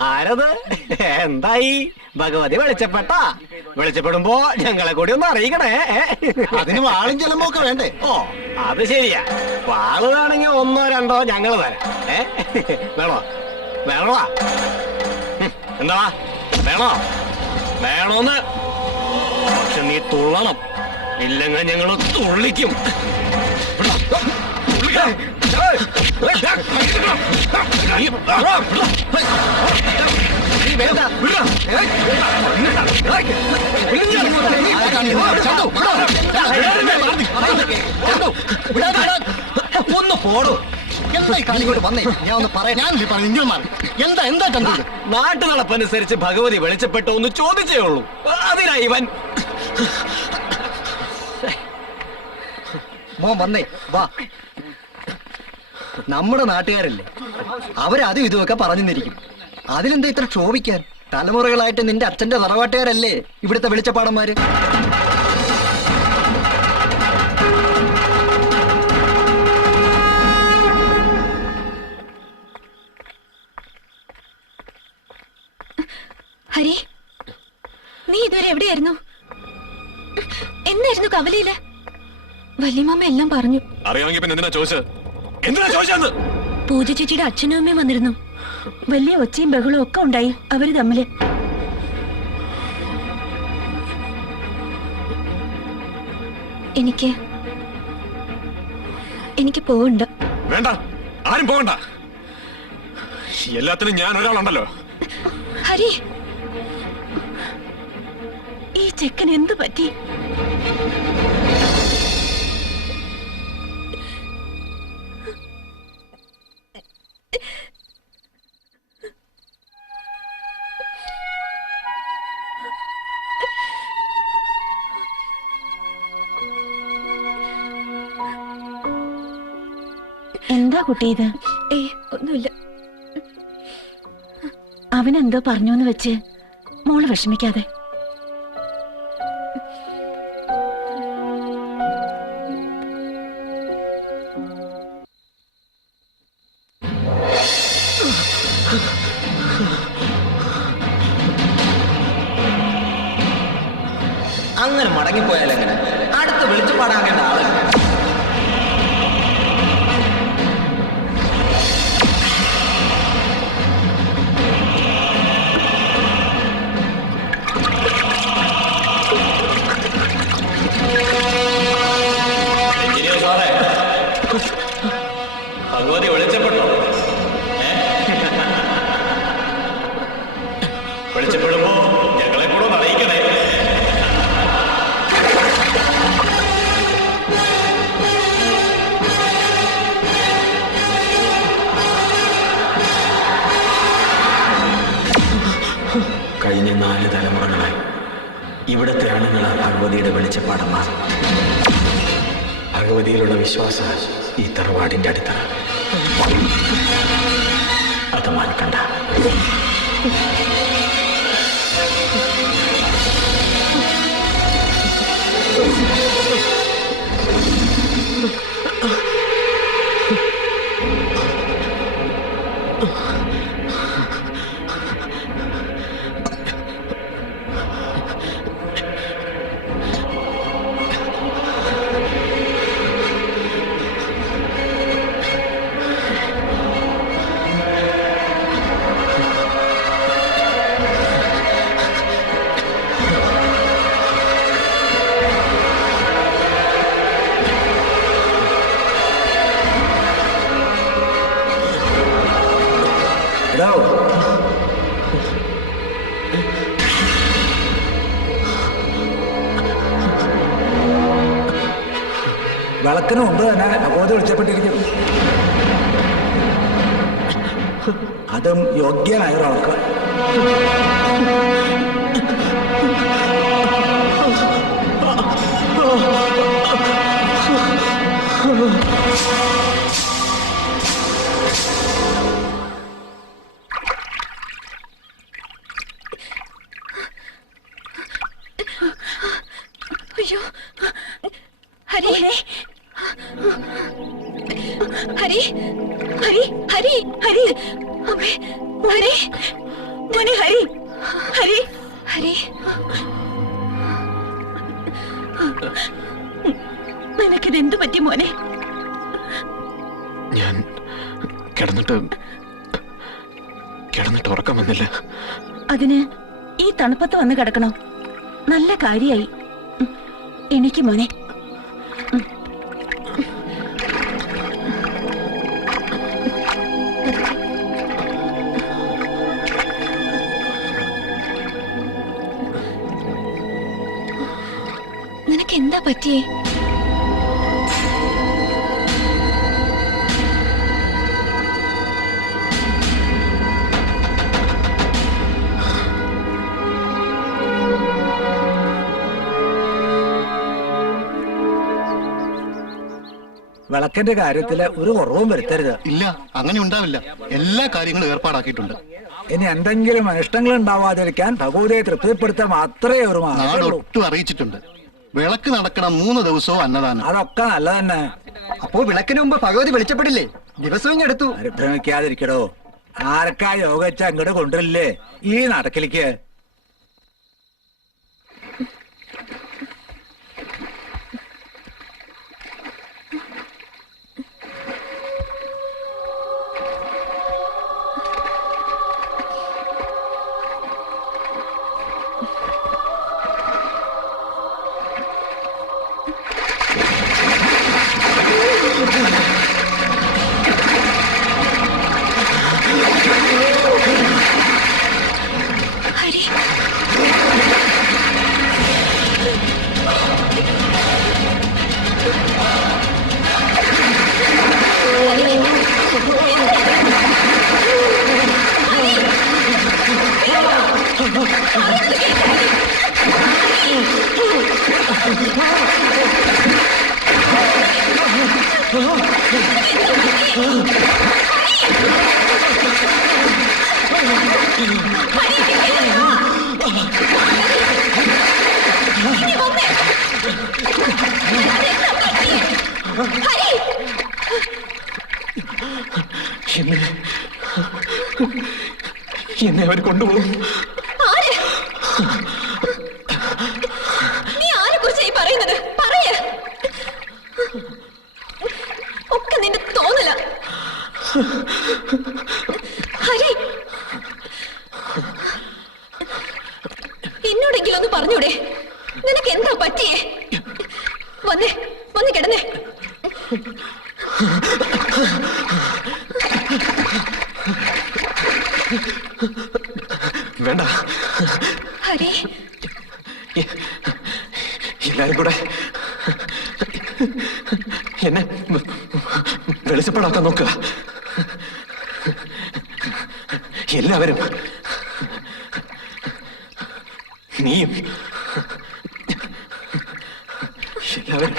ആരത്? എന്തായി? ഭഗവതി വെളിച്ചപ്പെട്ട? വെളിച്ചപ്പെടുമ്പോ ഞങ്ങളെ കൂടി ഒന്ന് അറിയിക്കണേ. അതിന് വാളും ചെലമ്പോ ഒക്കെ വേണ്ടേ? ഓ, അത് ശരിയാ. വാള് വേണമെങ്കിൽ 1 2 ഞങ്ങള് തരാം. വേണോ? വേണോ? എന്താ വേണോ? വേണോന്ന്? പക്ഷെ നീ തുള്ളണം, ഇല്ലെങ്കിൽ ഞങ്ങൾ തുള്ളിക്കും. ഒന്ന് പോടൂ. എന്തായി വന്നേ? ഞാൻ ഒന്ന് പറയാം. എന്താ എന്താ കണ്ടത്? നാട്ടു നടപ്പനുസരിച്ച് ഭഗവതി വെളിച്ചപ്പെട്ടോ ഒന്ന് ചോദിച്ചേ ഉള്ളൂ. അതിനാ ഇവൻ. മോൻ വന്നേ, വാ. നമ്മുടെ നാട്ടുകാരല്ലേ, അവരതും ഇതുമൊക്കെ പറഞ്ഞിരിക്കും. അതിലെന്താ ഇത്ര ക്ഷോഭിക്കാൻ? തലമുറകളായിട്ട് നിന്റെ അച്ഛന്റെ തറവാട്ടുകാരല്ലേ ഇവിടുത്തെ വെളിച്ചപ്പാടന്മാര്. ഹരി, നീ ഇതുവരെ എവിടെയായിരുന്നു? എന്നായിരുന്നു കവലയില്? വല്യമാമ എല്ലാം പറഞ്ഞു. അറിയാമെങ്കിൽ പിന്നെ എന്തിനാ ചോദിച്ചത്? എന്തിനാ ചോദിച്ചത്? പൂജ ചേച്ചിയുടെ അച്ഛനും അമ്മയും വന്നിരുന്നു. വലിയ ഒച്ചയും ബഹളവും ഒക്കെ ഉണ്ടായി അവര് തമ്മില്. എനിക്ക് പോവണ്ട. വേണ്ട, ആരും പോകണ്ട. എല്ലാത്തിനും ഞാൻ ഒരാളുണ്ടല്ലോ. ഹരി, ഈ ചെക്കൻ എന്തു പറ്റി? എന്താ കുട്ടി ഇത്? ഒന്നുമില്ല. അവനെന്തോ പറഞ്ഞോന്ന് വെച്ച് മോള് വിഷമിക്കാതെ. അങ്ങനെ മടങ്ങിപ്പോയാലെങ്ങനെ? അടുത്ത വെളിച്ചപ്പാടാകേണ്ട ആളല്ല. ഭഗവതി വെളിച്ചപ്പെട്ടോ? വെളിച്ചപ്പെടുമ്പോ ഞങ്ങളെ കൂടെ ഒന്ന് അറിയിക്കണേ. ഭഗവതിയുടെ വെളിച്ചപ്പാടമ്മ. ഭഗവതിയിലുള്ള വിശ്വാസ ഈ തറവാടിന്റെ അടിത്തറ. അത് മാനിക്കണ്ട. വിളക്കിന് മുമ്പ് തന്നെ ഭഗവതി വിളിച്ചപ്പെട്ടിരിക്കുന്നു. അതും യോഗ്യനായ ഒരാൾക്ക്. അയ്യോ ഹരി ഹരി ഹരി ഹരി ഹരി അമ്മേ ഹരി മോനെ ഹരി ഹരി ഹരി നിനക്കിത് എന്തു പറ്റി മോനെ? ഞാൻ കിടന്നിട്ട് ഉറക്കം വന്നില്ല. അതിന് ഈ തണുപ്പത്ത് വന്ന് കിടക്കണോ? നല്ല കാര്യായി. എനിക്ക് മോനെ. നിനക്ക് എന്താ പറ്റിയേ? വിളക്കിന്റെ കാര്യത്തില് ഒരു കുറവും വരുത്തരുത്. ഇല്ല, അങ്ങനെ ഉണ്ടാവില്ല. എല്ലാ കാര്യങ്ങളും ഏർപ്പാടാക്കിയിട്ടുണ്ട്. ഇനി എന്തെങ്കിലും അനിഷ്ടങ്ങൾ ഉണ്ടാവാതിരിക്കാൻ ഭഗവതിയെ തൃപ്തിപ്പെടുത്താൻ മാത്രമേ ഒരു നാട് മാർഗ്ഗമുള്ളൂ. ഒട്ടും അറിയിച്ചിട്ടുണ്ട്. വിളക്ക് നടക്കണം 3 ദിവസവും അന്നദാനം. അതൊക്കെ നല്ല തന്നെ. അപ്പോ വിളക്കിന് മുമ്പ് ഭഗവതി വെളിച്ചപ്പെടില്ലേ? ദിവസവും എടുത്തു. പരിഭ്രമിക്കാതിരിക്കടോ. ആർക്കാ യോഗ വെച്ച അങ്ങോട്ട് കൊണ്ടുവരില്ലേ ഈ നടക്കിലേക്ക്? ഹരി എന്നെ അവർ കൊണ്ടുപോകും. നീ ആരെ കുറിച്ചായി പറയുന്നത്? പറയ. ഒക്കെ നിന്റെ തോന്നല. ഹരി, എന്നോടെങ്കിലും ഒന്ന് പറഞ്ഞൂടെ? നിനക്ക് എന്താ പറ്റിയേ? വന്ന് കിടന്നേ. വേണ്ട ഹരി, എല്ലാരും കൂടെ എന്നെ വെളിച്ചപ്പാടാക്കാൻ നോക്കുക. എല്ലാവരും, നീയും എല്ലാവരും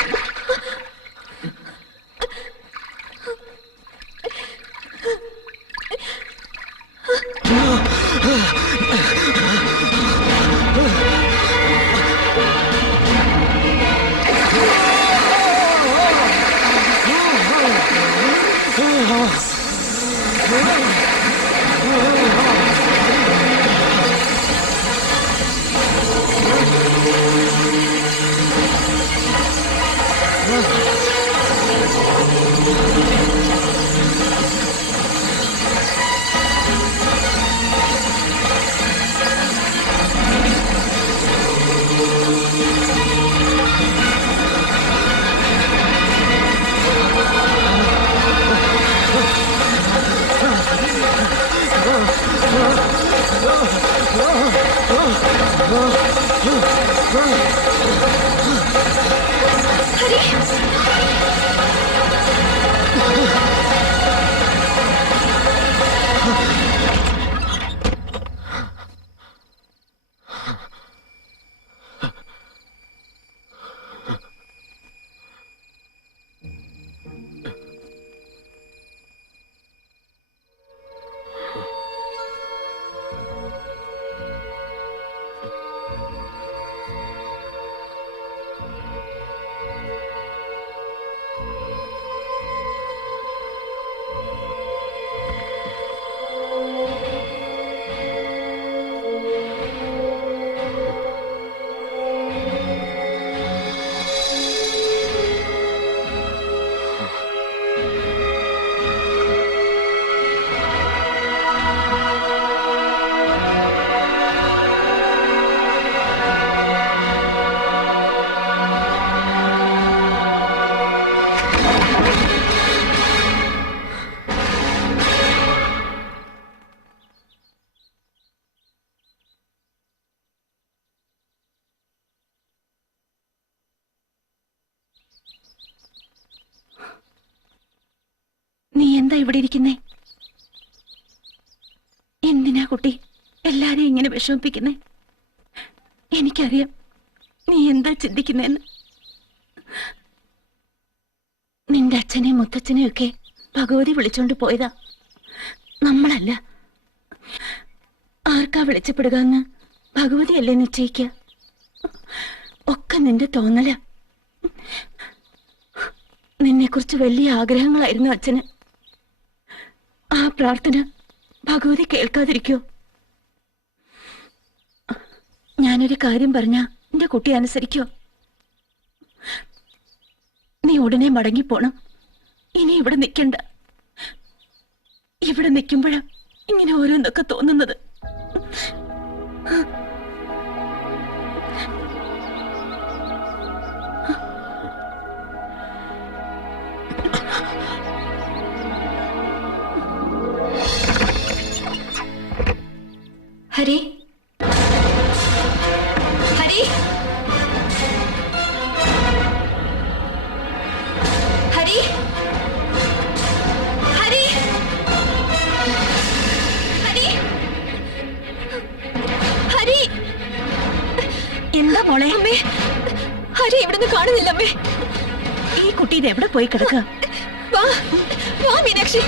നീ എന്താ ഇവിടെ ഇരിക്കുന്നേ? എന്തിനാ കുട്ടി എല്ലാരെയും ഇങ്ങനെ വിഷമിപ്പിക്കുന്നേ? എനിക്കറിയാം നീ എന്താ ചിന്തിക്കുന്നേന്ന്. നിന്റെ അച്ഛനെയും മുത്തച്ഛനെയും ഒക്കെ ഭഗവതി വിളിച്ചോണ്ട് പോയതാ, നമ്മളല്ല. ആർക്കാ വിളിച്ചപ്പെടുക എന്ന് ഭഗവതിയല്ലേ നിശ്ചയിക്കുക. ഒക്കെ നിന്റെ തോന്നല. നിന്നെക്കുറിച്ച് വലിയ ആഗ്രഹങ്ങളായിരുന്നു അച്ഛന്. ആ പ്രാർത്ഥന ഭഗവതി കേൾക്കാതിരിക്കോ? ഞാനൊരു കാര്യം പറഞ്ഞ എന്റെ കുട്ടി അനുസരിക്കോ? നീ ഉടനെ മടങ്ങിപ്പോണം. ഇനി ഇവിടെ നിൽക്കണ്ട. ഇവിടെ നിൽക്കുമ്പോഴാ ഇങ്ങനെ ഓരോന്നൊക്കെ തോന്നുന്നത്. ഹരി, ഹരി, ഹരി, ഹരി, ഹരി, ഹരി. എന്താ മോളെ? അമ്മേ, ഹരി ഇവിടുന്ന് കാണുന്നില്ല അമ്മേ. ഈ കുട്ടി ഇത് എവിടെ പോയി കിടക്കുക? വാ വാ മീനാക്ഷി.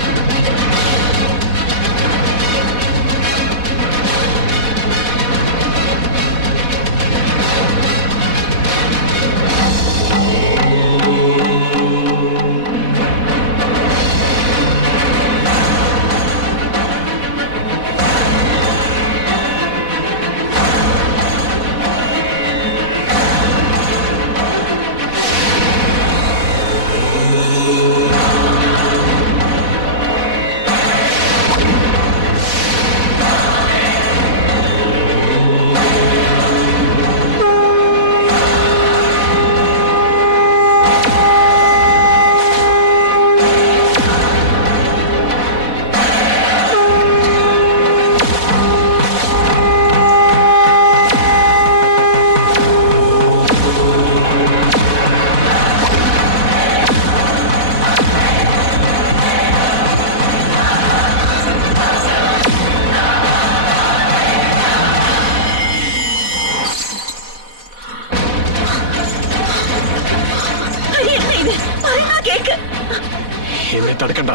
എന്നെ തടുക്കണ്ട.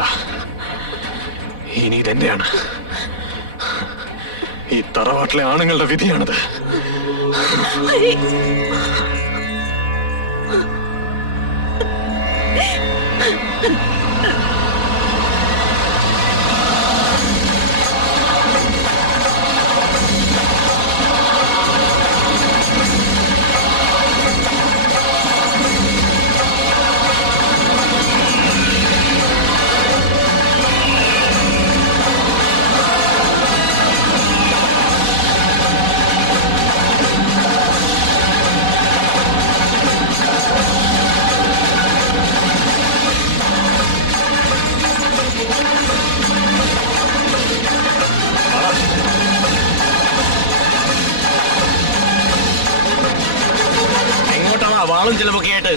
ഇനി ഇതെന്റെയാണ്. ഈ തറവാട്ടിലെ ആണുങ്ങളുടെ വിധിയാണത്. എങ്ങോട്ടാണ് വാളും ചിലവൊക്കെ ആയിട്ട്?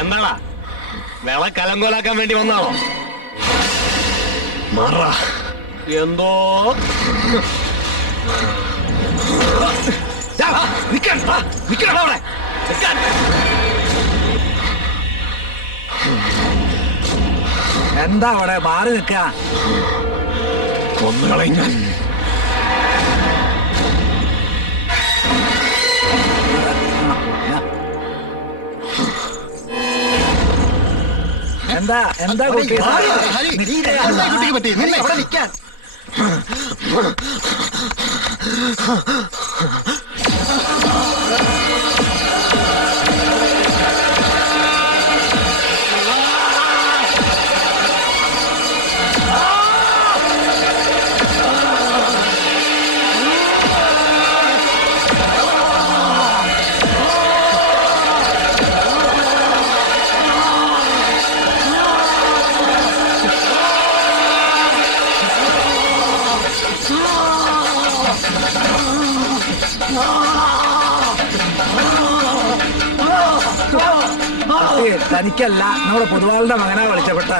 എന്താടാ വിള കലങ്കോലാക്കാൻ വേണ്ടി വന്നാണോ? മാറാ. എന്തോ അവിടെ നിൽക്കാൻ. എന്താ അവിടെ മാറി നിൽക്ക? കൊന്നുകളയും ഞാൻ. എന്താ എന്താ കുട്ടി? കുട്ടിക്ക് പറ്റി അവിടെ നിൽക്കാൻ. തനിക്കല്ല, നമ്മുടെ പൊതുവാളുടെ മകനാ വിളിച്ചപ്പെട്ട.